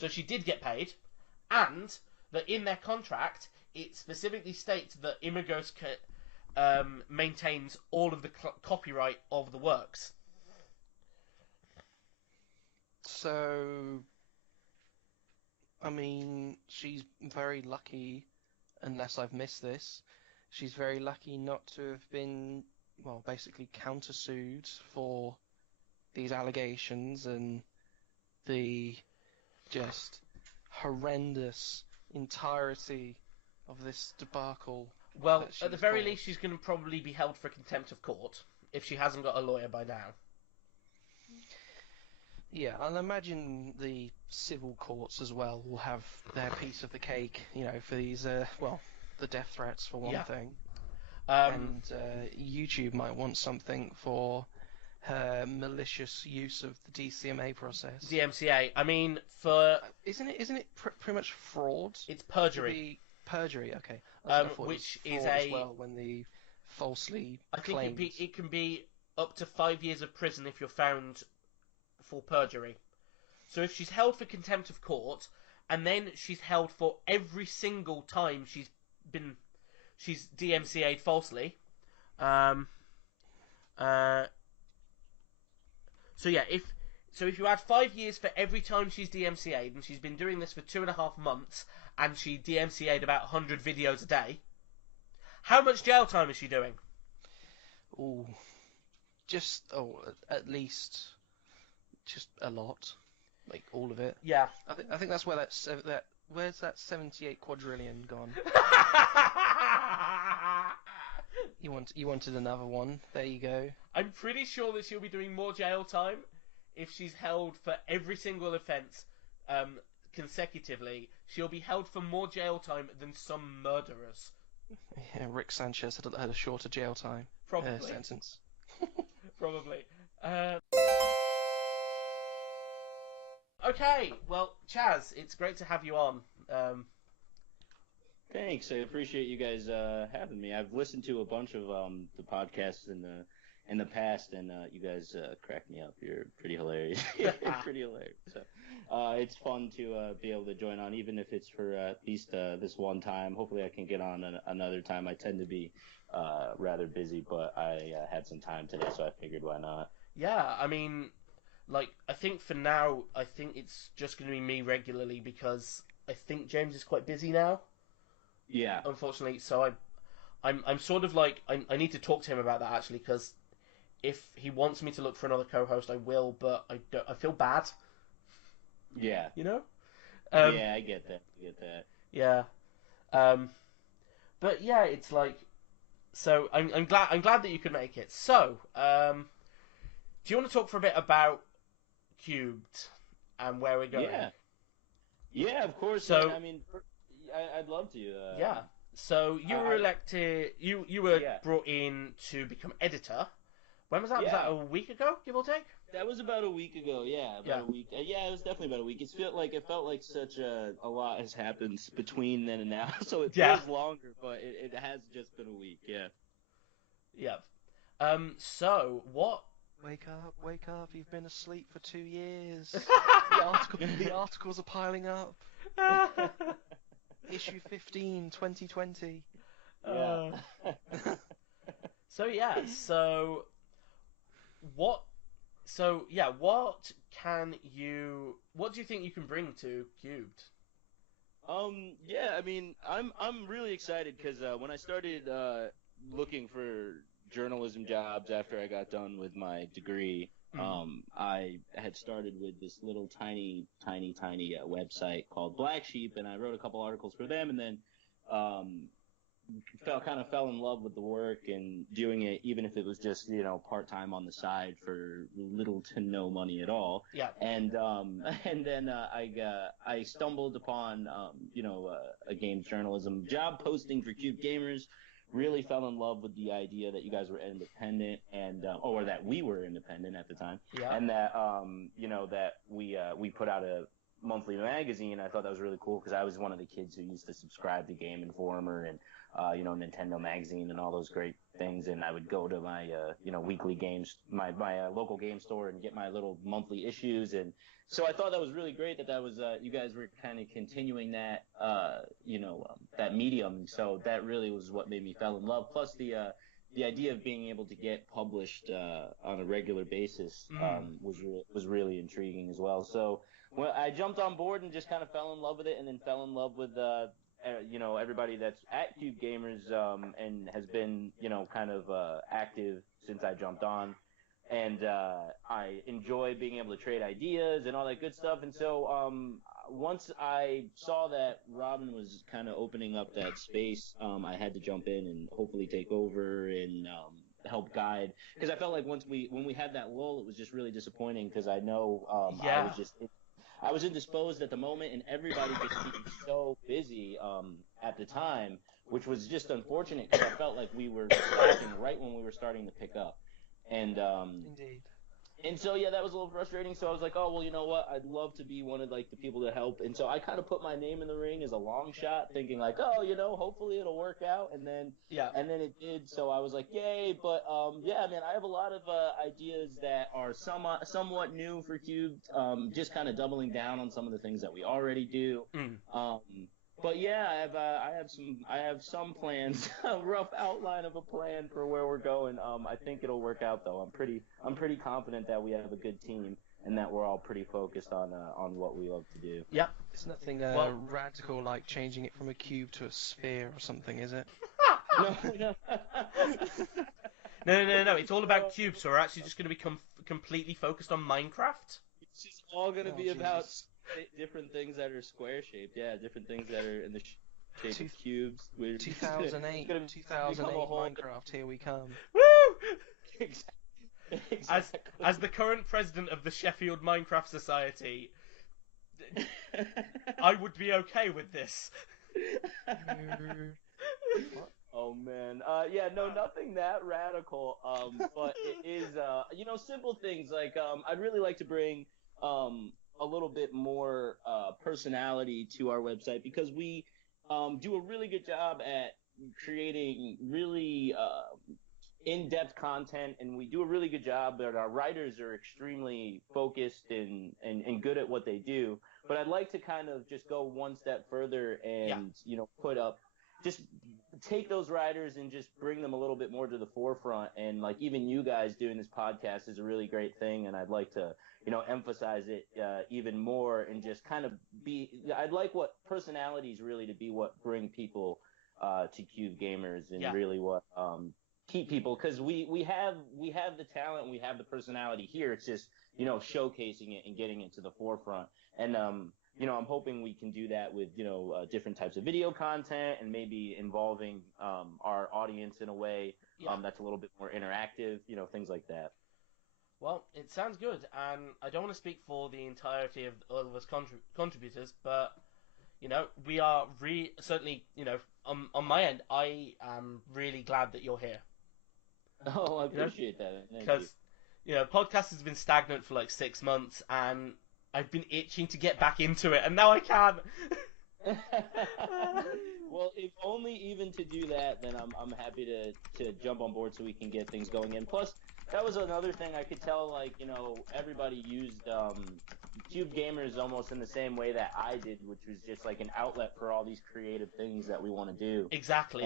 so she did get paid, and that in their contract it specifically states that Imagos maintains all of the copyright of the works. So, I mean, she's very lucky, unless I've missed this, she's very lucky not to have been, well, basically countersued for these allegations and the just horrendous entirety of this debacle. Well, at the very least, she's going to probably be held for contempt of court, if she hasn't got a lawyer by now. Yeah, I'll imagine the civil courts as well will have their piece of the cake, for these, the death threats for one thing. And YouTube might want something for her malicious use of the DCMA process. DMCA. I mean, for... Isn't it pretty much fraud? It's perjury. Perjury, okay. Which is as well, when they falsely claimed. I think it can be up to 5 years of prison if you're found for perjury. So if she's held for contempt of court, and then she's held for every single time she's DMCA'd falsely. So yeah, if you add 5 years for every time she's DMCA'd, and she's been doing this for 2.5 months, and she DMCA'd about 100 videos a day, how much jail time is she doing? At least just a lot, like all of it. Yeah, I think that's where where's that 78 quadrillion gone? You wanted another one. There you go. I'm pretty sure that she'll be doing more jail time if she's held for every single offence consecutively. She'll be held for more jail time than some murderers. Yeah, Rick Sanchez had a shorter jail time. Probably. Sentence. Probably. Okay, well, Chaz, it's great to have you on. Thanks. I appreciate you guys having me. I've listened to a bunch of the podcasts in the past, and you guys crack me up. You're pretty hilarious. You're pretty hilarious. So it's fun to be able to join on, even if it's for at least this one time. Hopefully I can get on another time. I tend to be rather busy, but I had some time today, so I figured why not. Yeah, I mean, like, I think for now, I think it's just going to be me regularly because I think James is quite busy now. Yeah. Unfortunately, so I'm sort of like, I need to talk to him about that actually, because if he wants me to look for another co-host, I will, but I feel bad. Yeah. You know? Yeah, I get that. Yeah. But yeah, it's like, so I'm glad that you could make it. So, do you want to talk for a bit about Cubed and where we're going? Yeah, of course. So, man. I mean, I'd love to. Yeah. So you were elected. You were brought in to become editor. When was that? Was that a week ago, give or take? That was about a week ago. Yeah, about a week. Yeah, it was definitely about a week. It felt like such a lot has happened between then and now. So it feels longer, but it has just been a week. Yeah. Yeah. So what? Wake up! You've been asleep for 2 years. The articles are piling up. Issue 15, 2020. Yeah. So what? So yeah, what do you think you can bring to Cubed? Yeah, I mean, I'm really excited because when I started looking for journalism jobs after I got done with my degree, I had started with this little tiny website called Black Sheep, and I wrote a couple articles for them, and then fell in love with the work and doing it, even if it was just part-time on the side for little to no money at all. Yeah. And then I stumbled upon a games journalism job posting for CubedGamers. Really fell in love with the idea that you guys were independent and or that we were independent at the time, and that that we put out a monthly magazine. I thought that was really cool because I was one of the kids who used to subscribe to Game Informer and Nintendo Magazine and all those great things, and I would go to my weekly games, my local game store, and get my little monthly issues. And so I thought that was really great that was you guys were kind of continuing that that medium. So that really was what made me fall in love. Plus the idea of being able to get published on a regular basis was really intriguing as well. So I jumped on board and just kind of fell in love with it, and then fell in love with everybody that's at CubedGamers and has been kind of active since I jumped on. And I enjoy being able to trade ideas and all that good stuff. And so once I saw that Robin was kind of opening up that space, I had to jump in and hopefully take over and help guide. Because I felt like when we had that lull, it was just really disappointing because I know I was indisposed at the moment, and everybody just seemed so busy at the time, which was just unfortunate because I felt like we were starting right when we were starting to pick up. And Indeed. And so that was a little frustrating. So I was like, oh well, you know what? I'd love to be one of the people to help. And so I kind of put my name in the ring as a long shot, thinking like, oh, hopefully it'll work out. And then it did. So I was like, yay! But man, I have a lot of ideas that are somewhat new for Cube. Just kind of doubling down on some of the things that we already do. But I have some plans, a rough outline of a plan for where we're going. I think it'll work out though. I'm pretty confident that we have a good team and that we're all pretty focused on what we love to do. Yep. It's nothing radical like changing it from a cube to a sphere or something, is it? No. No. It's all about cubes, so we're actually just going to be completely focused on Minecraft. It's just all going to be about different things that are square shaped, different things that are in the shape of cubes. 2008 Minecraft, here we come. Woo! Exactly. As the current president of the Sheffield Minecraft Society, I would be okay with this. Oh man, nothing that radical. But it is, simple things like I'd really like to bring a little bit more personality to our website because we do a really good job at creating really in-depth content, and we do a really good job, but our writers are extremely focused and good at what they do. But I'd like to kind of just go one step further and, just take those writers and just bring them a little bit more to the forefront. And like even you guys doing this podcast is a really great thing, and I'd like to, emphasize it even more and just kind of I'd like what personalities really to be what bring people to CubedGamers and really what keep people, because we have the talent, we have the personality here. It's just showcasing it and getting it to the forefront. And I'm hoping we can do that with different types of video content and maybe involving our audience in a way that's a little bit more interactive, things like that. Well, it sounds good, and I don't want to speak for the entirety of all of us contributors, but we are certainly, on my end, I am really glad that you're here. Oh, I appreciate that. Because, podcast has been stagnant for like 6 months, and I've been itching to get back into it, and now I can. Well, if only even to do that, then I'm happy to jump on board so we can get things going in. Plus, that was another thing I could tell, like, everybody used CubedGamers almost in the same way that I did, which was just like an outlet for all these creative things that we want to do. Exactly.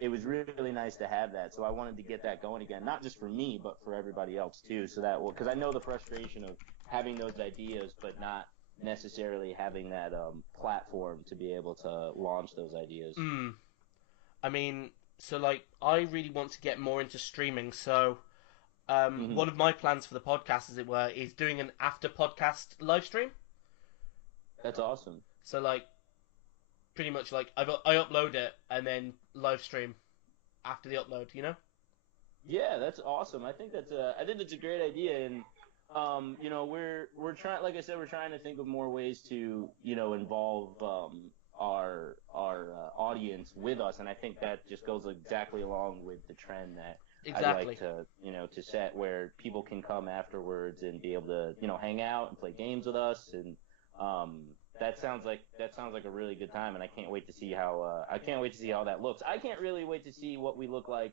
It was really nice to have that, so I wanted to get that going again, not just for me, but for everybody else too, so that, because I know the frustration of having those ideas, but not necessarily having that platform to be able to launch those ideas. I mean, so like, I really want to get more into streaming, so one of my plans for the podcast, as it were, is doing an after-podcast live stream. That's awesome. So like, pretty much like, I upload it and then live stream after the upload, Yeah, that's awesome. I think that's a great idea, and we're trying, like I said, we're trying to think of more ways to involve our audience with us, and I think that just goes exactly along with the trend that I'd like to to set, where people can come afterwards and be able to hang out and play games with us, and that sounds like a really good time, and I can't wait to see how that looks. I can't really wait to see what we look like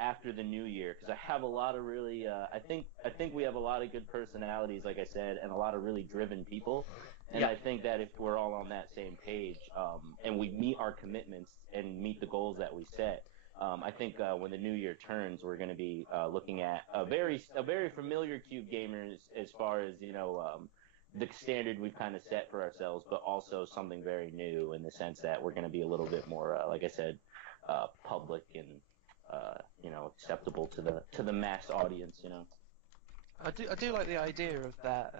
after the new year, because I have a lot of really I think we have a lot of good personalities, like I said, and a lot of really driven people, and I think that if we're all on that same page and we meet our commitments and meet the goals that we set, I think when the new year turns, we're going to be looking at a very familiar CubedGamers as far as the standard we've kind of set for ourselves, but also something very new in the sense that we're going to be a little bit more, like I said, public and acceptable to the mass audience. I do like the idea of that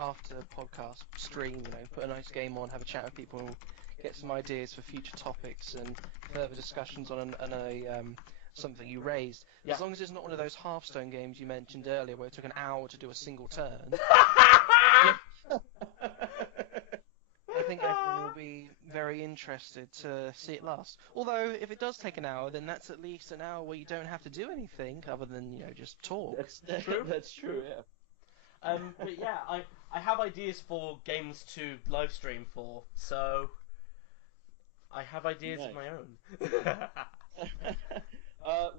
after podcast stream. Put a nice game on, have a chat with people, get some ideas for future topics and further discussions on something you raised. Yeah. As long as it's not one of those Hearthstone games you mentioned earlier where it took an hour to do a single turn. I think everyone will be very interested to see it last. Although, if it does take an hour, then that's at least an hour where you don't have to do anything other than, just talk. That's true. That's true, yeah. But yeah, I have ideas for games to live stream for, so I have ideas of my own.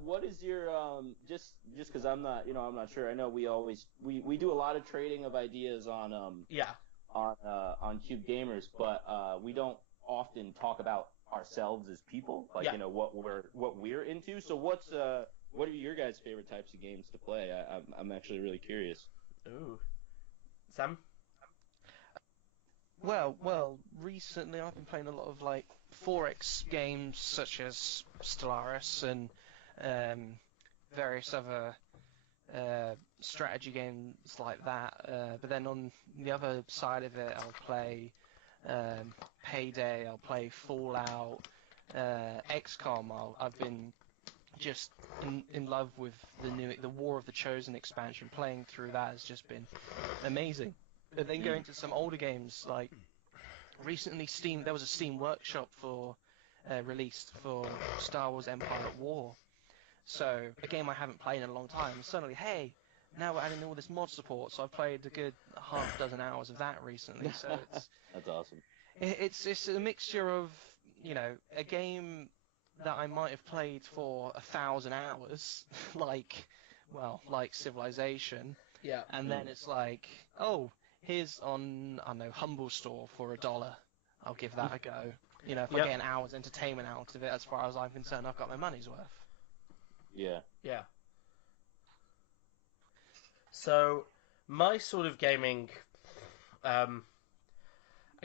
What is your just because I'm not sure. I know we do a lot of trading of ideas on on CubedGamers, but we don't often talk about ourselves as people, like what we're into. So what are your guys' favorite types of games to play? I'm actually really curious. Ooh, Sam? Well, recently I've been playing a lot of like 4X games such as Stellaris and various other strategy games like that. But then on the other side of it, I'll play Payday, I'll play Fallout, XCOM. I've been just in love with the War of the Chosen expansion. Playing through that has just been amazing. But then going to some older games, like recently there was a Steam workshop released for Star Wars Empire at War. So a game I haven't played in a long time. Suddenly, hey, now we're adding all this mod support. So I've played a good half dozen hours of that recently. So that's awesome. It's a mixture of a game that I might have played for 1,000 hours, like Civilization, Yeah. and then it's like, oh, here's on, I don't know, Humble Store for $1. I'll give that a go. You know, if I Yep. get an hour's entertainment out of it, as far as I'm concerned, I've got my money's worth. Yeah. Yeah. So, my sort of gaming, I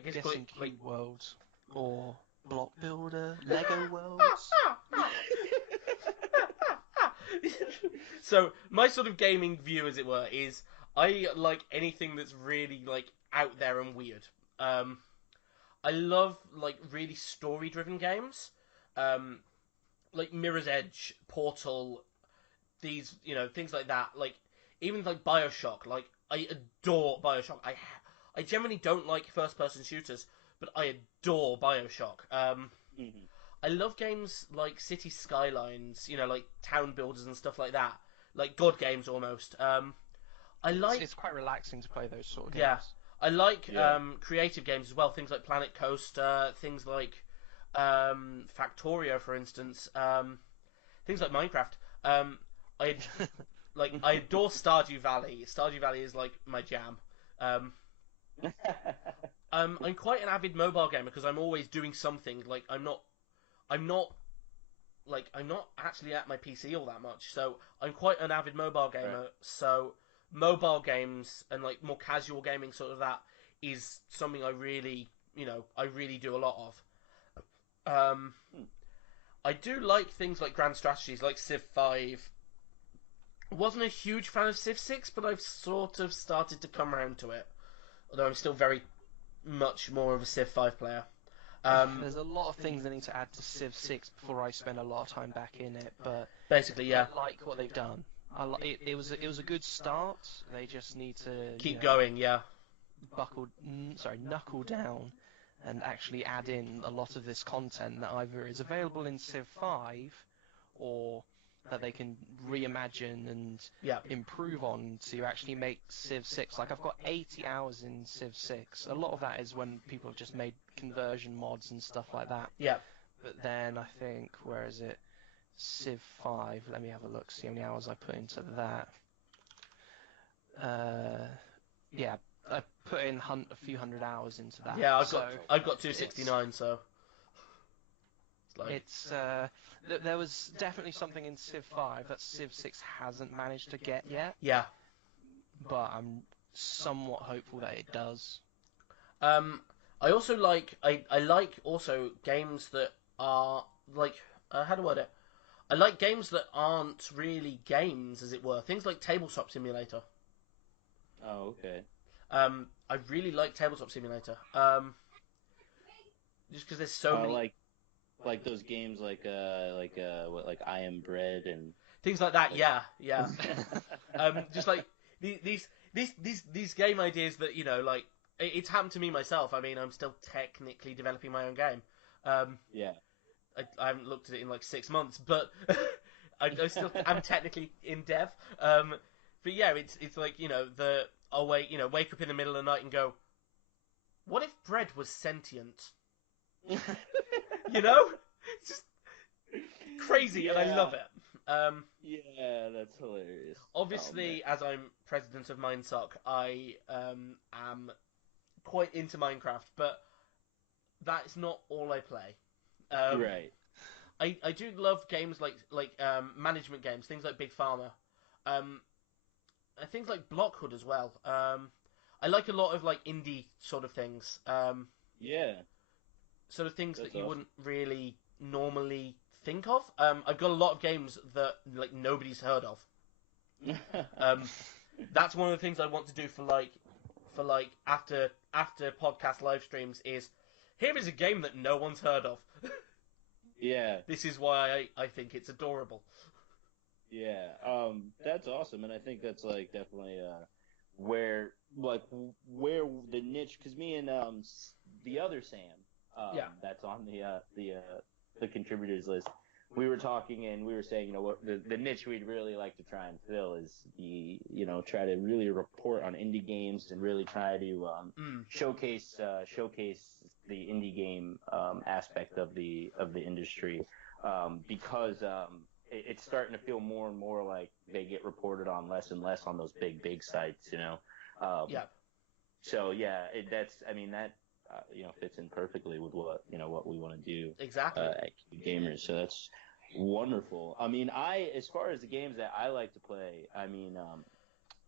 guess Guessing quite Cube Worlds or Block Builder, Lego Worlds. So, my sort of gaming view, as it were, is I like anything that's really, like, out there and weird. I love, like, really story-driven games. Like Mirror's Edge, Portal, these, you know, things like that. Like, even, like, Bioshock. Like, I adore Bioshock. I generally don't like first-person shooters, but I adore Bioshock. I love games like City Skylines, you know, like town builders and stuff like that. Like God games, almost. I like... It's quite relaxing to play those sort of games. Yeah. I like Yeah. creative games as well, things like Planet Coaster, things like Factorio, for instance, things like Minecraft. I adore Stardew Valley. Stardew Valley is like my jam. I'm quite an avid mobile gamer because I'm always doing something. Like I'm not actually at my PC all that much, so I'm quite an avid mobile gamer. Right. So mobile games and like more casual gaming, sort of that, is something I really do a lot of. I do like things like grand strategies, like Civ 5. Wasn't a huge fan of Civ 6, but I've sort of started to come around to it. Although I'm still very much more of a Civ 5 player. There's a lot of things I need to add to Civ 6 before I spend a lot of time back in it, but Basically, yeah. I like what they've done. It was a good start. They just need to Keep going, yeah. knuckle down and actually add in a lot of this content that either is available in Civ 5 or that they can reimagine and Yeah. improve on to actually make Civ 6. Like, I've got 80 hours in Civ 6. A lot of that is when people have just made conversion mods and stuff like that. Yeah. But then I think, where is it? Civ 5. Let me have a look, see how many hours I put into that. Yeah, I put in a few hundred hours into that. Yeah, I've so got 269, so it's like it's there was definitely something in Civ 5 that Civ 6 hasn't managed to get yet, yeah. but I'm somewhat hopeful that it does. I also like I like also games that are like how do I word it? I like games that aren't really games, as it were. Things like Tabletop Simulator. Oh, okay. I really like Tabletop Simulator. Just because there's so many like those games like I Am Bread and things like that. Yeah. Just like these game ideas that, you know, like it's happened to me myself. I mean, I'm still technically developing my own game. yeah. I haven't looked at it in like 6 months, but I'm technically in dev. But yeah, it's like, you know, I'll wake up in the middle of the night and go, what if bread was sentient? You know, it's just crazy, and I love it. Yeah, that's hilarious. Obviously, as I'm president of Mindsock, I am quite into Minecraft, but that's not all I play. Right. I do love games like management games, things like Big Pharma, and things like Blockhood as well. I like a lot of like indie sort of things. Yeah. Sort of things That's that you awesome. wouldn't really normally think of. I've got a lot of games that like nobody's heard of. That's one of the things I want to do for after podcast live streams is, here is a game that no one's heard of. Yeah. This is why I think it's adorable. Yeah. That's awesome, and I think that's like definitely where the niche, because me and the other Sam, that's on the contributors list, we were talking and we were saying, you know, what the niche we'd really like to try and fill is try to really report on indie games and really try to showcase the indie game aspect of the industry. because it's starting to feel more and more like they get reported on less and less on those big sites, you know. Yeah. So yeah, that fits in perfectly with what we want to do Exactly. at CubedGamers. So that's wonderful. I mean, as far as the games that I like to play, I mean,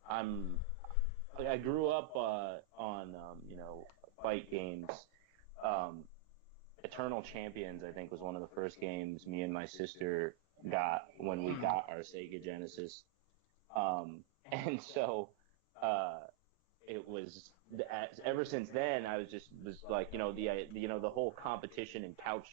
I grew up on fight games. Eternal Champions, I think, was one of the first games me and my sister got when we got our Sega Genesis. And so it was ever since then I was like, the whole competition and couch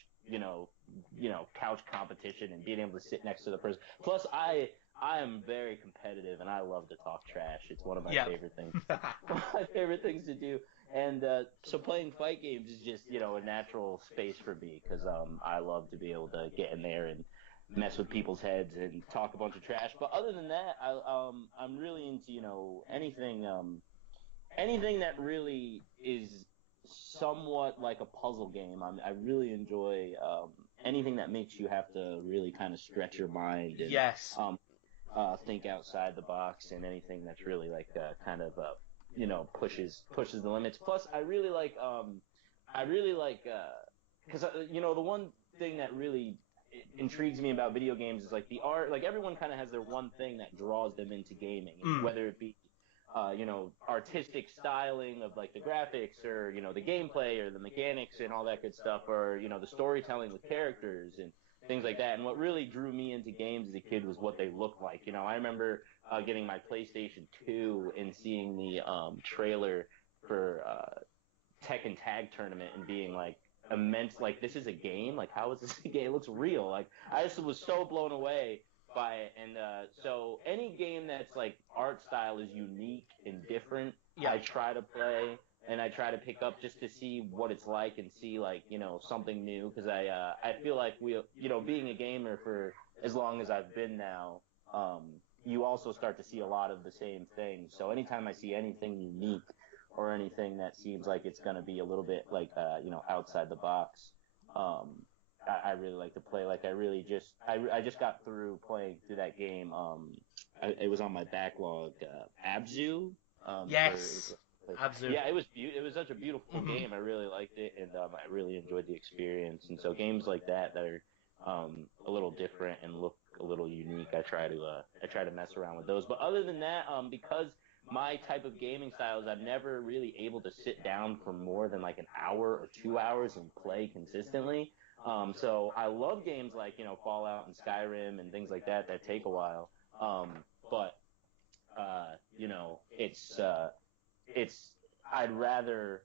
competition and being able to sit next to the person. Plus I am very competitive and I love to talk trash. It's one of my favorite things. My favorite things to do. And so playing fight games is just, a natural space for me because I love to be able to get in there and mess with people's heads and talk a bunch of trash. But other than that, I'm really into, anything that really is somewhat like a puzzle game. I really enjoy anything that makes you have to really kind of stretch your mind and think outside the box, and anything that's really like kind of pushes the limits. Plus, I really like because the one thing that really intrigues me about video games is like the art. Like everyone kind of has their one thing that draws them into gaming, whether it be artistic styling of like the graphics or the gameplay or the mechanics and all that good stuff, or the storytelling with characters and things like that. And what really drew me into games as a kid was what they looked like. I remember getting my PlayStation 2 and seeing the trailer for Tekken Tag Tournament and being like immense, like, this is a game? Like, how is this a game? It looks real. Like, I just was so blown away by it. And so any game that's like art style is unique and different, I try to play and I try to pick up just to see what it's like and see like, something new. Cause I feel like being a gamer for as long as I've been now, you also start to see a lot of the same things. So anytime I see anything unique or anything that seems like it's going to be a little bit like, outside the box, I really like to play. Like I just got through playing through that game. It was on my backlog, Abzu. Yes. Abzu. Yeah, it was such a beautiful game. I really liked it, and I really enjoyed the experience. And so games like that are a little different and look a little unique, I try to mess around with those. But other than that, because my type of gaming style is I'm never really able to sit down for more than like an hour or 2 hours and play consistently. So I love games like, Fallout and Skyrim and things like that take a while. But I'd rather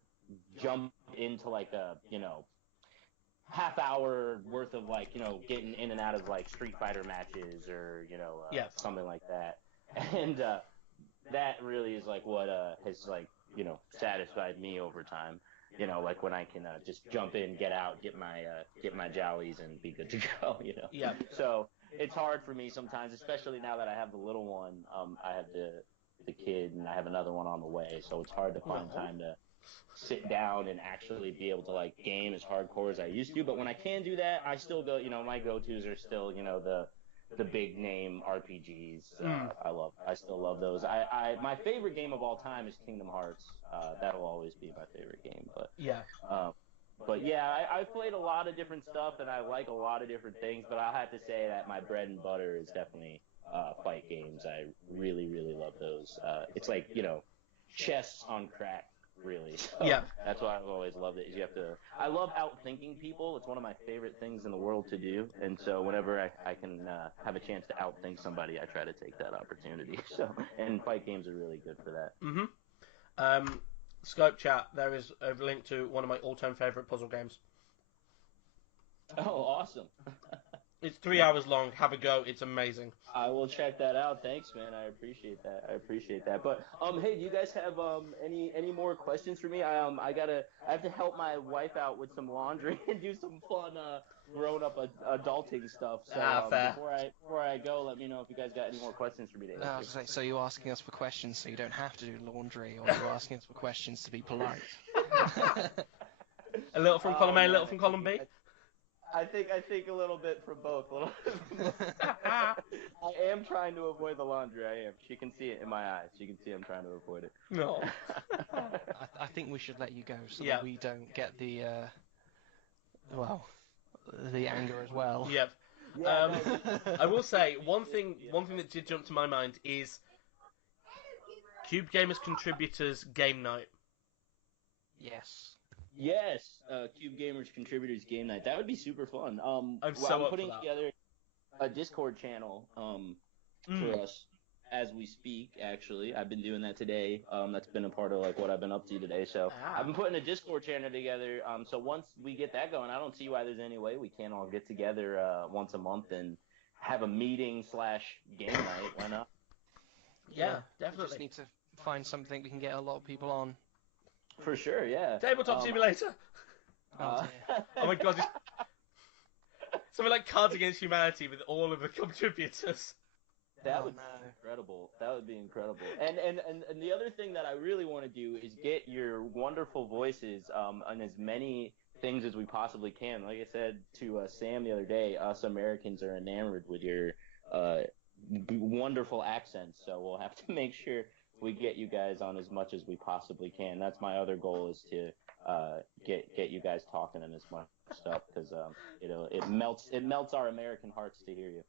jump into like a, half hour worth of like, getting in and out of like Street Fighter matches or, something like that. And, that really is like what, has like, satisfied me over time. Like when I can, just jump in, get out, get my jollies and be good to go, Yeah. So it's hard for me sometimes, especially now that I have the little one. I have the kid and I have another one on the way. So it's hard to find time to sit down and actually be able to like game as hardcore as I used to. But when I can do that, I still go, my go-tos are still, the big name RPGs. I still love those. My favorite game of all time is Kingdom Hearts. That'll always be my favorite game. But I've played a lot of different stuff and I like a lot of different things. But I'll have to say that my bread and butter is definitely fight games. I really, really love those. It's like chess on crack. Really. So that's why I've always loved it. I love outthinking people. It's one of my favorite things in the world to do. And so whenever I can have a chance to outthink somebody, I try to take that opportunity. So, and fight games are really good for that. Skype chat, there is a link to one of my all-time favorite puzzle games. Oh, awesome. It's 3 hours long. Have a go. It's amazing. I will check that out. Thanks, man. I appreciate that. But hey, do you guys have any more questions for me? I have to help my wife out with some laundry and do some fun grown up adulting stuff. So fair. Before I go, let me know if you guys got any more questions for me to answer. So you're asking us for questions so you don't have to do laundry, or you're asking us for questions to be polite? A little from column A, a little from column B. I think a little bit from both. I am trying to avoid the laundry. I am. She can see it in my eyes. She can see I'm trying to avoid it. No. I think we should let you go so Yeah. that we don't get the anger as well. Yep. I will say one thing that did jump to my mind is CubedGamers contributors game night. Yes. Yes, CubedGamers contributors game night. That would be super fun. I'm I'm up putting for that. together a Discord channel for us as we speak. Actually, I've been doing that today. That's been a part of like what I've been up to today. So I've been putting a Discord channel together. So once we get that going, I don't see why there's any way we can't all get together once a month and have a meeting / game night. Why not? Yeah, We definitely. just need to find something we can get a lot of people on. For sure, yeah. Tabletop Simulator. Oh, Oh my god. Something like Cards Against Humanity with all of the contributors. That would be incredible. That would be incredible. And the other thing that I really want to do is get your wonderful voices on as many things as we possibly can. Like I said to Sam the other day, us Americans are enamored with your wonderful accents. So we'll have to make sure we get you guys on as much as we possibly can. That's my other goal, is to get you guys talking and as much stuff, because it melts our American hearts to hear you.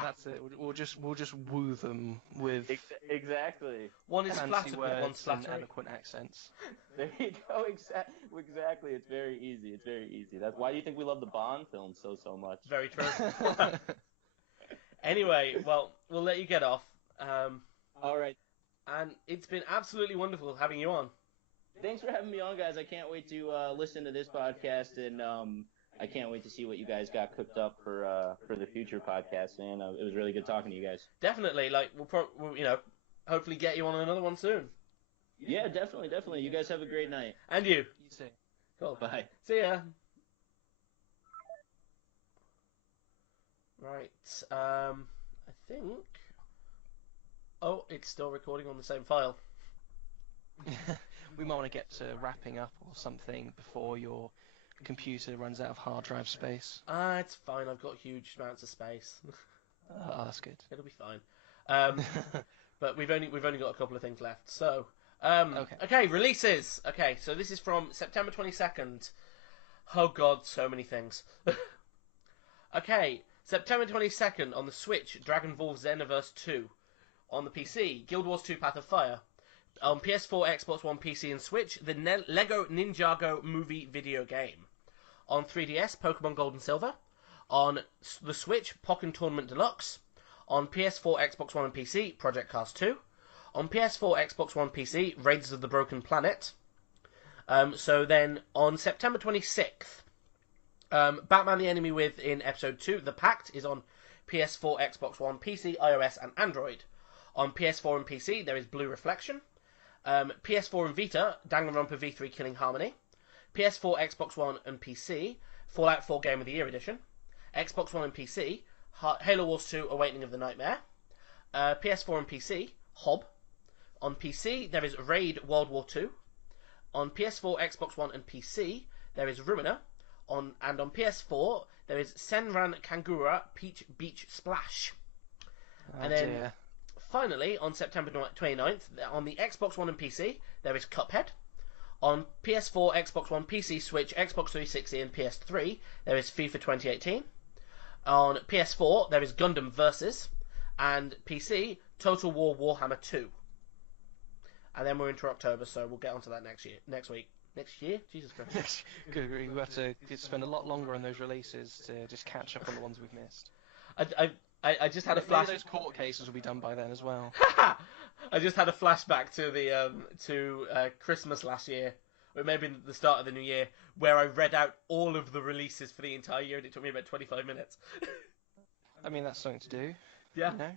That's it. We'll just woo them with Exactly. One is fancy flattered, one's words and flattery. eloquent accents. There you go. Exactly. It's very easy. It's very easy. That's why do you think we love the Bond films so much? Very true. Anyway, well, we'll let you get off. All right. And it's been absolutely wonderful having you on. Thanks for having me on, guys. I can't wait to listen to this podcast, and I can't wait to see what you guys got cooked up for the future podcast, man. It was really good talking to you guys. Definitely. Like, we'll hopefully get you on another one soon. Yeah, definitely. You guys have a great night. And you. You too. Cool. Bye. See ya. Right. I think. Oh, it's still recording on the same file. We might want to get to wrapping up or something before your computer runs out of hard drive space. It's fine. I've got huge amounts of space. Oh, that's good. It'll be fine. But we've only got a couple of things left. So, okay, releases. Okay, so this is from September 22nd. Oh God, so many things. Okay, September 22nd on the Switch, Dragon Ball Xenoverse 2. On the PC, Guild Wars 2 Path of Fire. On PS4, Xbox One, PC, and Switch, the Lego Ninjago movie video game. On 3DS, Pokemon Gold and Silver. On the Switch, Pokken Tournament Deluxe. On PS4, Xbox One, and PC, Project Cars 2. On PS4, Xbox One, PC, Raiders of the Broken Planet. So then, on September 26th, Batman the Enemy Within Episode 2, The Pact, is on PS4, Xbox One, PC, iOS, and Android. On PS4 and PC, there is Blue Reflection. PS4 and Vita, Danganronpa V3 Killing Harmony. PS4, Xbox One, and PC, Fallout 4 Game of the Year Edition. Xbox One and PC, Halo Wars 2 Awakening of the Nightmare. PS4 and PC, Hob. On PC, there is Raid World War 2. On PS4, Xbox One, and PC, there is Ruiner. And on PS4, there is Senran Kangura Peach Beach Splash. Oh, and then, dear. finally, on September 29th, on the Xbox One and PC, there is Cuphead. On PS4, Xbox One, PC, Switch, Xbox 360, and PS3, there is FIFA 2018. On PS4, there is Gundam Versus. And PC, Total War Warhammer 2. And then we're into October, so we'll get onto that next week. Next year? Jesus Christ. Good. We have to spend a lot longer on those releases to just catch up on the ones we've missed. I just had a Maybe flash. those court cases will be done by then as well. I just had a flashback to the Christmas last year, or maybe the start of the new year, where I read out all of the releases for the entire year, and it took me about 25 minutes. I mean, that's something to do. Yeah. You know?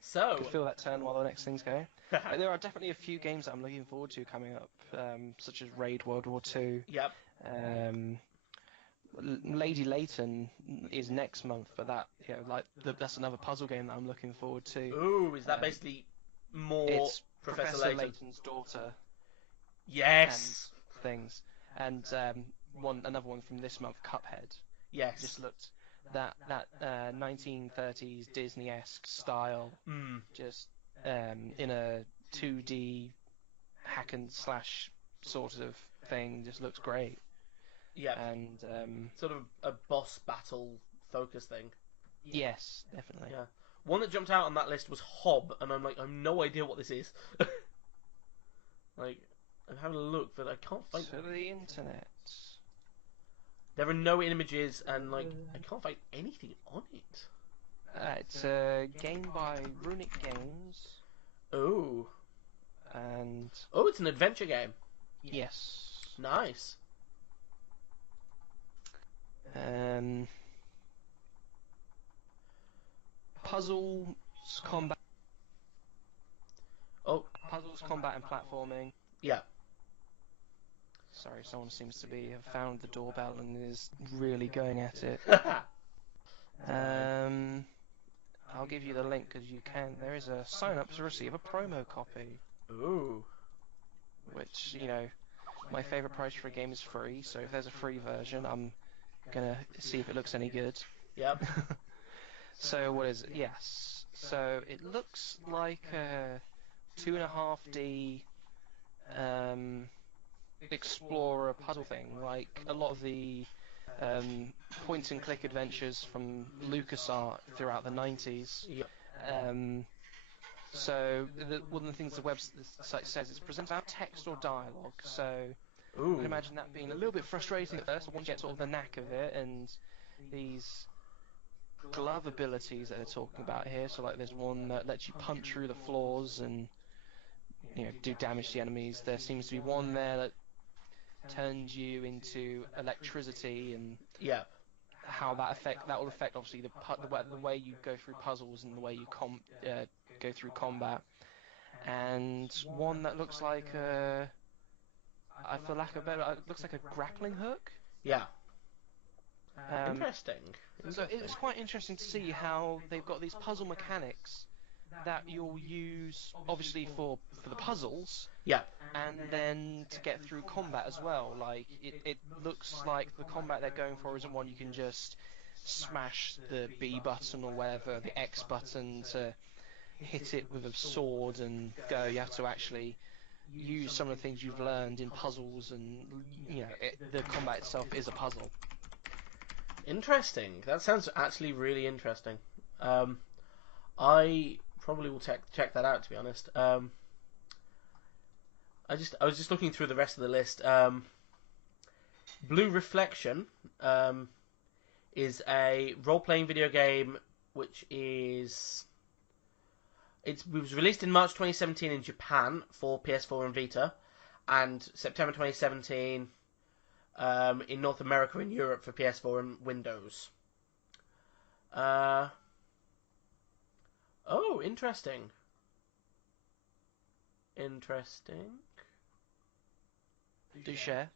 So. Could feel that turn while the next thing's going. There are definitely a few games that I'm looking forward to coming up, such as Raid World War 2. Yep. Lady Layton is next month, but that's another puzzle game that I'm looking forward to. Ooh, is that basically more It's Professor Layton? Layton's daughter. Yes. And things, and another one from this month, Cuphead. Yes. Just looked that 1930s Disney-esque style, just in a 2D hack and slash sort of thing. Just looks great. Yeah. And sort of a boss battle focus thing. yes, definitely. Yeah. One that jumped out on that list was Hob, and I'm like, I have no idea what this is. Like, I'm having a look, but I can't find To the internet. There are no images, and like, I can't find anything on it. It's a game by Runic Games, Oh. and Oh, it's an adventure game. yes, Nice. puzzles, combat, Oh, and platforming. yeah. Sorry, someone seems to have found the doorbell and is really going at it. I'll give you the link because you can. There is a sign up to receive a promo copy. Ooh. Which, you know, my favourite price for a game is free, so if there's a free version, I'm gonna see if it looks any good. Yep. So what is it? Yes. So it looks like a 2.5D explorer puzzle thing, like a lot of the point and click adventures from LucasArts throughout the 90s. Yep. So one of the things the website says is present out text or dialogue. So Ooh. I can imagine that being a little bit frustrating at first, once you get sort of the knack of it, and these glove abilities that they're talking about here. So like there's one that lets you punch through the floors and, you know, do damage to the enemies. There seems to be one there that turns you into electricity, and Yeah. how that will affect obviously the way you go through puzzles and the way you go through combat. And one that looks like it looks like a grappling hook. Yeah. Um, Interesting. So it's quite interesting to see how they've got these puzzle mechanics that you'll use obviously for the puzzles, Yeah. and then to get through combat as well. Like it looks like the combat they're going for isn't one you can just smash the B button or whatever, the X button to hit it with a sword and go. You have to actually use some of the things you've learned in puzzles, and you know the combat itself is a puzzle. Interesting. That sounds actually really interesting. I probably will check that out, to be honest. I was just looking through the rest of the list. Blue Reflection is a role-playing video game which was released in March 2017 in Japan for PS4 and Vita, and September 2017 in North America and Europe for PS4 and Windows. Oh, interesting. Do share.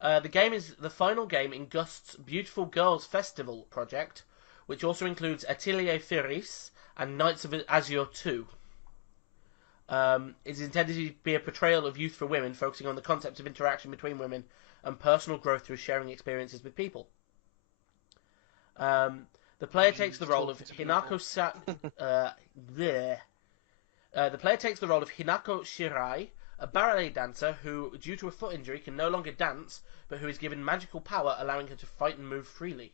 The game is the final game in Gust's Beautiful Girls Festival project, which also includes Atelier Firis and Knights of Azure 2. It's intended to be a portrayal of Youth for Women, focusing on the concept of interaction between women and personal growth through sharing experiences with people. The player takes the role of Hinako Shirai, a ballet dancer who, due to a foot injury, can no longer dance, but who is given magical power, allowing her to fight and move freely.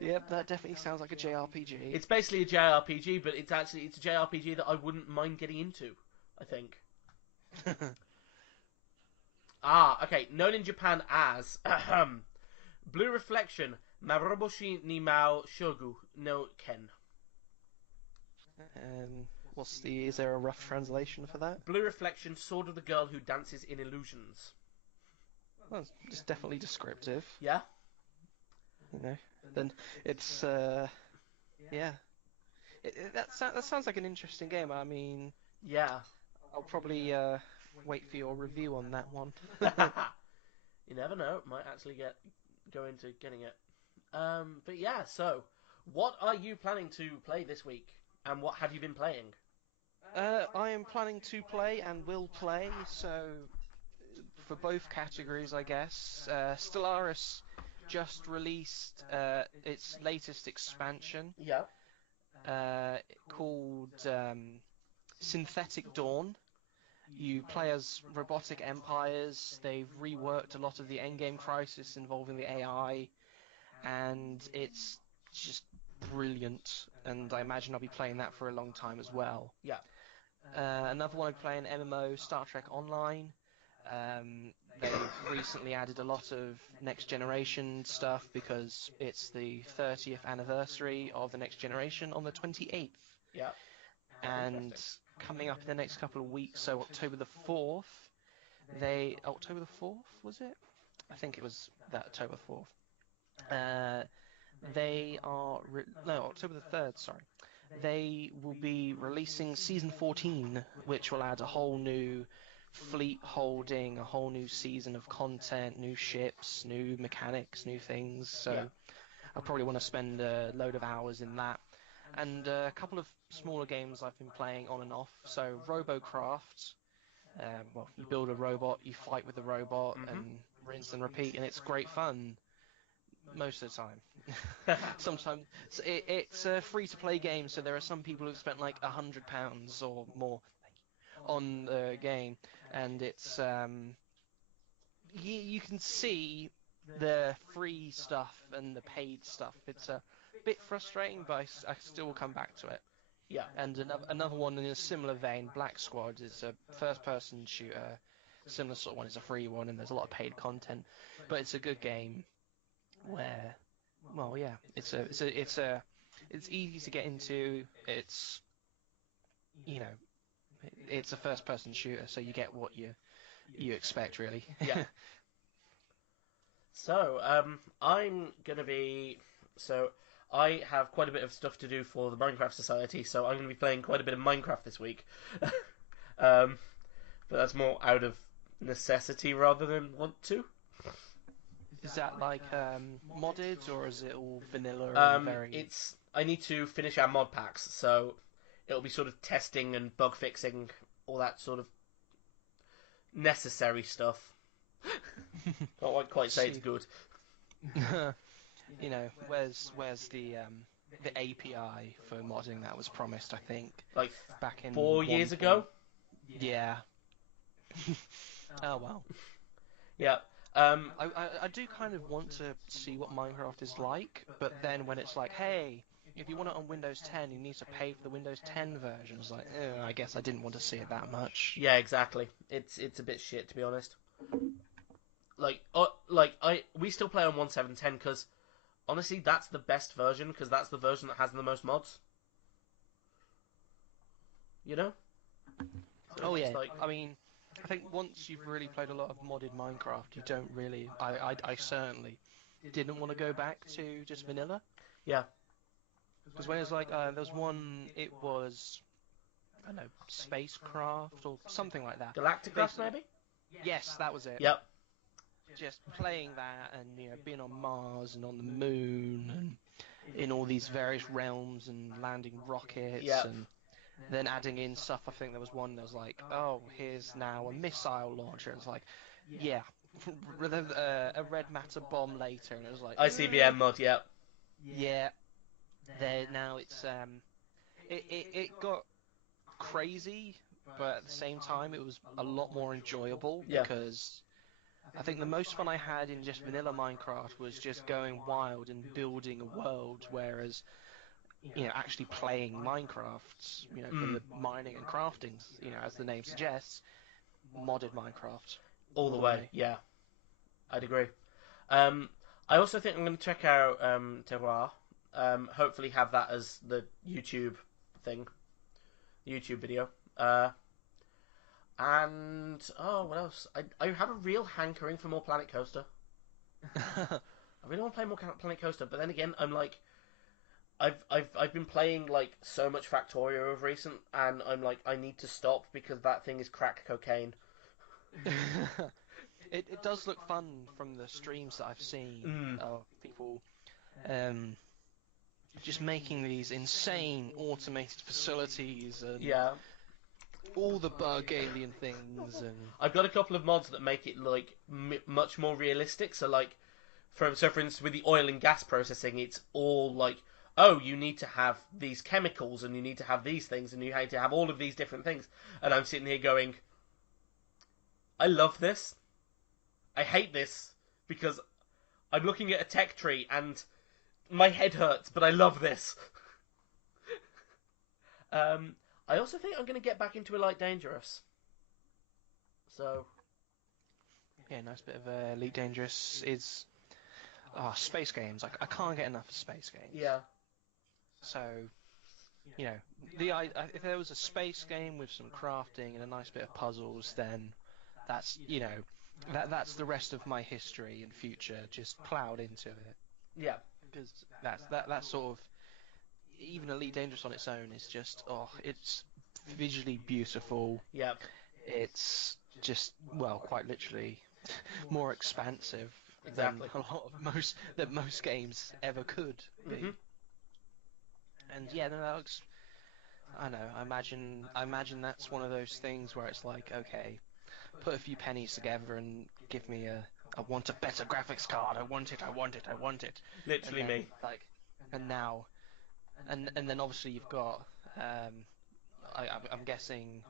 Yep, that definitely sounds like a JRPG. It's basically a JRPG, but it's a JRPG that I wouldn't mind getting into, I think. Okay. Known in Japan as Blue Reflection, Maroboshi ni Mao Shogu no Ken. Is there a rough translation for that? Blue Reflection, Sword of the Girl Who Dances in Illusions. Well, it's definitely descriptive. Yeah? You know, then it's yeah. That sounds like an interesting game. I mean, Yeah. I'll probably wait for your review on that one. You never know. Might actually go into getting it. But yeah, so what are you planning to play this week? And what have you been playing? I am planning to play and will play, so for both categories, I guess. Stellaris just released its latest expansion Yeah. called Synthetic Dawn. You play as robotic empires. They've reworked a lot of the endgame crisis involving the AI, and it's just brilliant. And I imagine I'll be playing that for a long time as well. Yeah. Another one I'm playing, MMO Star Trek Online. They've recently added a lot of next generation stuff because it's the 30th anniversary of the next generation on the 28th. Yeah. And Interesting. coming up in the next couple of weeks, so October the 4th, October the 4th, was it? I think it was that October 4th. October the 3rd, sorry. They will be releasing Season 14, which will add a whole new fleet holding, a whole new season of content, new ships, new mechanics, new things. So Yeah. I probably want to spend a load of hours in that. And a couple of smaller games I've been playing on and off. So Robocraft, well, you build a robot, you fight with the robot, and rinse and repeat, and it's great fun most of the time. Sometimes it's a free-to-play game, so there are some people who've spent like £100 or more on the game, and it's you can see the free stuff and the paid stuff. It's a bit frustrating, but I still will come back to it. Yeah. And another one in a similar vein, Black Squad, is a first-person shooter. Similar sort of one, is a free one, and there's a lot of paid content, but it's a good game where, well, yeah, it's easy to get into. It's, you know, it's a first-person shooter, so you get what you expect, really. Yeah. So, I have quite a bit of stuff to do for the Minecraft Society, so I'm going to be playing quite a bit of Minecraft this week. But that's more out of necessity rather than want to. Is that like modded, or is it all vanilla and very... I need to finish our mod packs, so it'll be sort of testing and bug fixing, all that sort of necessary stuff. Can't quite say it's good. You know, where's the API for modding that was promised, I think, Like back in 4 years ago? Yeah. Oh, well. Yeah. I do kind of want to see what Minecraft is like, but then when it's like, hey, if you want it on Windows 10, you need to pay for the Windows 10 version. It's like, I guess I didn't want to see it that much. Yeah, exactly. It's a bit shit, to be honest. We still play on 1.7.10 because, honestly, that's the best version because that's the version that has the most mods. You know? So Oh yeah. like... I mean, I think once you've really played a lot of modded Minecraft, you don't really. I certainly didn't want to go back to just vanilla. Yeah. Because when it's like, there's one, it was, I don't know, Spacecraft or something like that. Galacticraft, maybe? Yes, that was it. Yep. Just playing that and, you know, being on Mars and on the moon and in all these various realms and landing rockets and then adding in stuff. I think there was one that was like, oh, here's now a missile launcher. It's like, yeah, a red matter bomb later, and it was like ICBM mod, yep. Yeah. There now it's it got crazy, but at the same time it was a lot more enjoyable because I think the most fun I had in just vanilla Minecraft was just going wild and building a world, whereas, you know, actually playing Minecraft, you know, for the mining and crafting, you know, as the name suggests, modded Minecraft. All the way, yeah. I'd agree. I also think I'm going to check out Terroir. Hopefully have that as the YouTube thing. YouTube video. And what else? I have a real hankering for more Planet Coaster. I really want to play more Planet Coaster, but then again, I'm like, I've been playing like so much Factorio of recent, and I'm like, I need to stop because that thing is crack cocaine. It does look fun from the streams that I've seen of people just making these insane automated facilities and all the bug alien things and I've got a couple of mods that make it like much more realistic. So like, for instance, with the oil and gas processing, it's all like, oh, you need to have these chemicals and you need to have these things and you need to have all of these different things. And I'm sitting here going, I love this. I hate this because I'm looking at a tech tree and my head hurts, but I love this. I also think I'm going to get back into Elite Dangerous. So, yeah, nice bit of Elite Dangerous is space games. I can't get enough of space games. yeah. So, you know, if there was a space game with some crafting and a nice bit of puzzles, then that's that's the rest of my history and future just ploughed into it. Yeah. Because that's sort of, even Elite Dangerous on its own is just it's visually beautiful. Yeah. It's just quite literally more expansive Exactly. than a lot of most games ever could be. Mm-hmm. And yeah, no, that looks. I know. I imagine that's one of those things where it's like, okay, put a few pennies together and give me I want a better graphics card. I want it. Literally and then, me. And now, and then obviously you've got. I'm guessing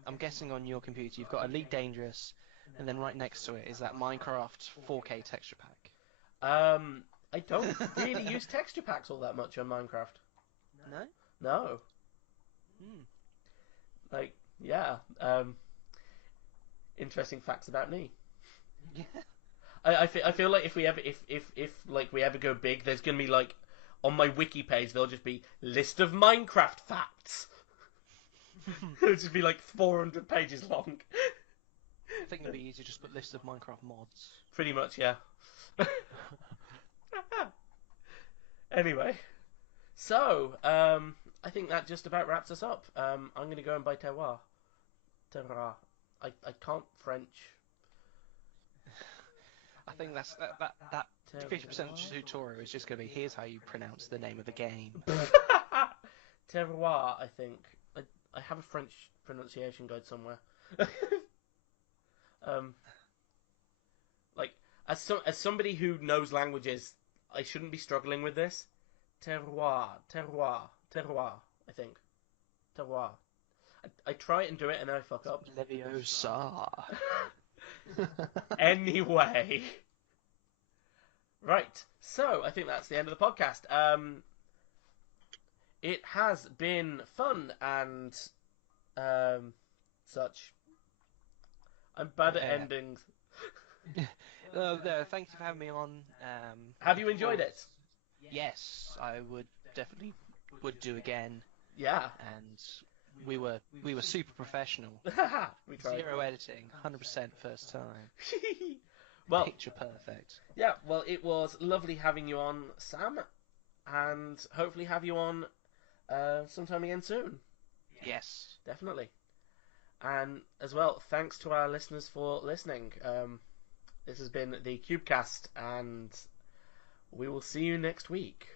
on your computer you've got Elite Dangerous, and then right next to it is that Minecraft 4K texture pack. I don't really use texture packs all that much on Minecraft. No. No. Like, yeah. Interesting facts about me. Yeah. I feel like if we ever go big, there's gonna be like on my wiki page there'll just be list of Minecraft facts. It'll just be like 400 pages long. I think it'd be easier just put list of Minecraft mods. Pretty much, yeah. Anyway, so I think that just about wraps us up. I'm gonna go and buy terroir. I can't French. I think that 50% of the tutorial is just going to be here's how you pronounce the name of the game. Terroir, I think. I have a French pronunciation guide somewhere. Like as somebody who knows languages, I shouldn't be struggling with this. Terroir. I think terroir. I try it and do it, and then I fuck up. Leviosa. Anyway. Right, so I think that's the end of the podcast. It has been fun and such. I'm bad at endings. Thank you for having me on. Have you enjoyed it? Yes, I would definitely do again. Yeah. And we were super professional. We tried. 0 editing, 100% first time. Well, picture perfect. Yeah, well, it was lovely having you on, Sam, and hopefully have you on sometime again soon. Yes. Definitely. And as well, thanks to our listeners for listening. This has been the CubeCast, and we will see you next week.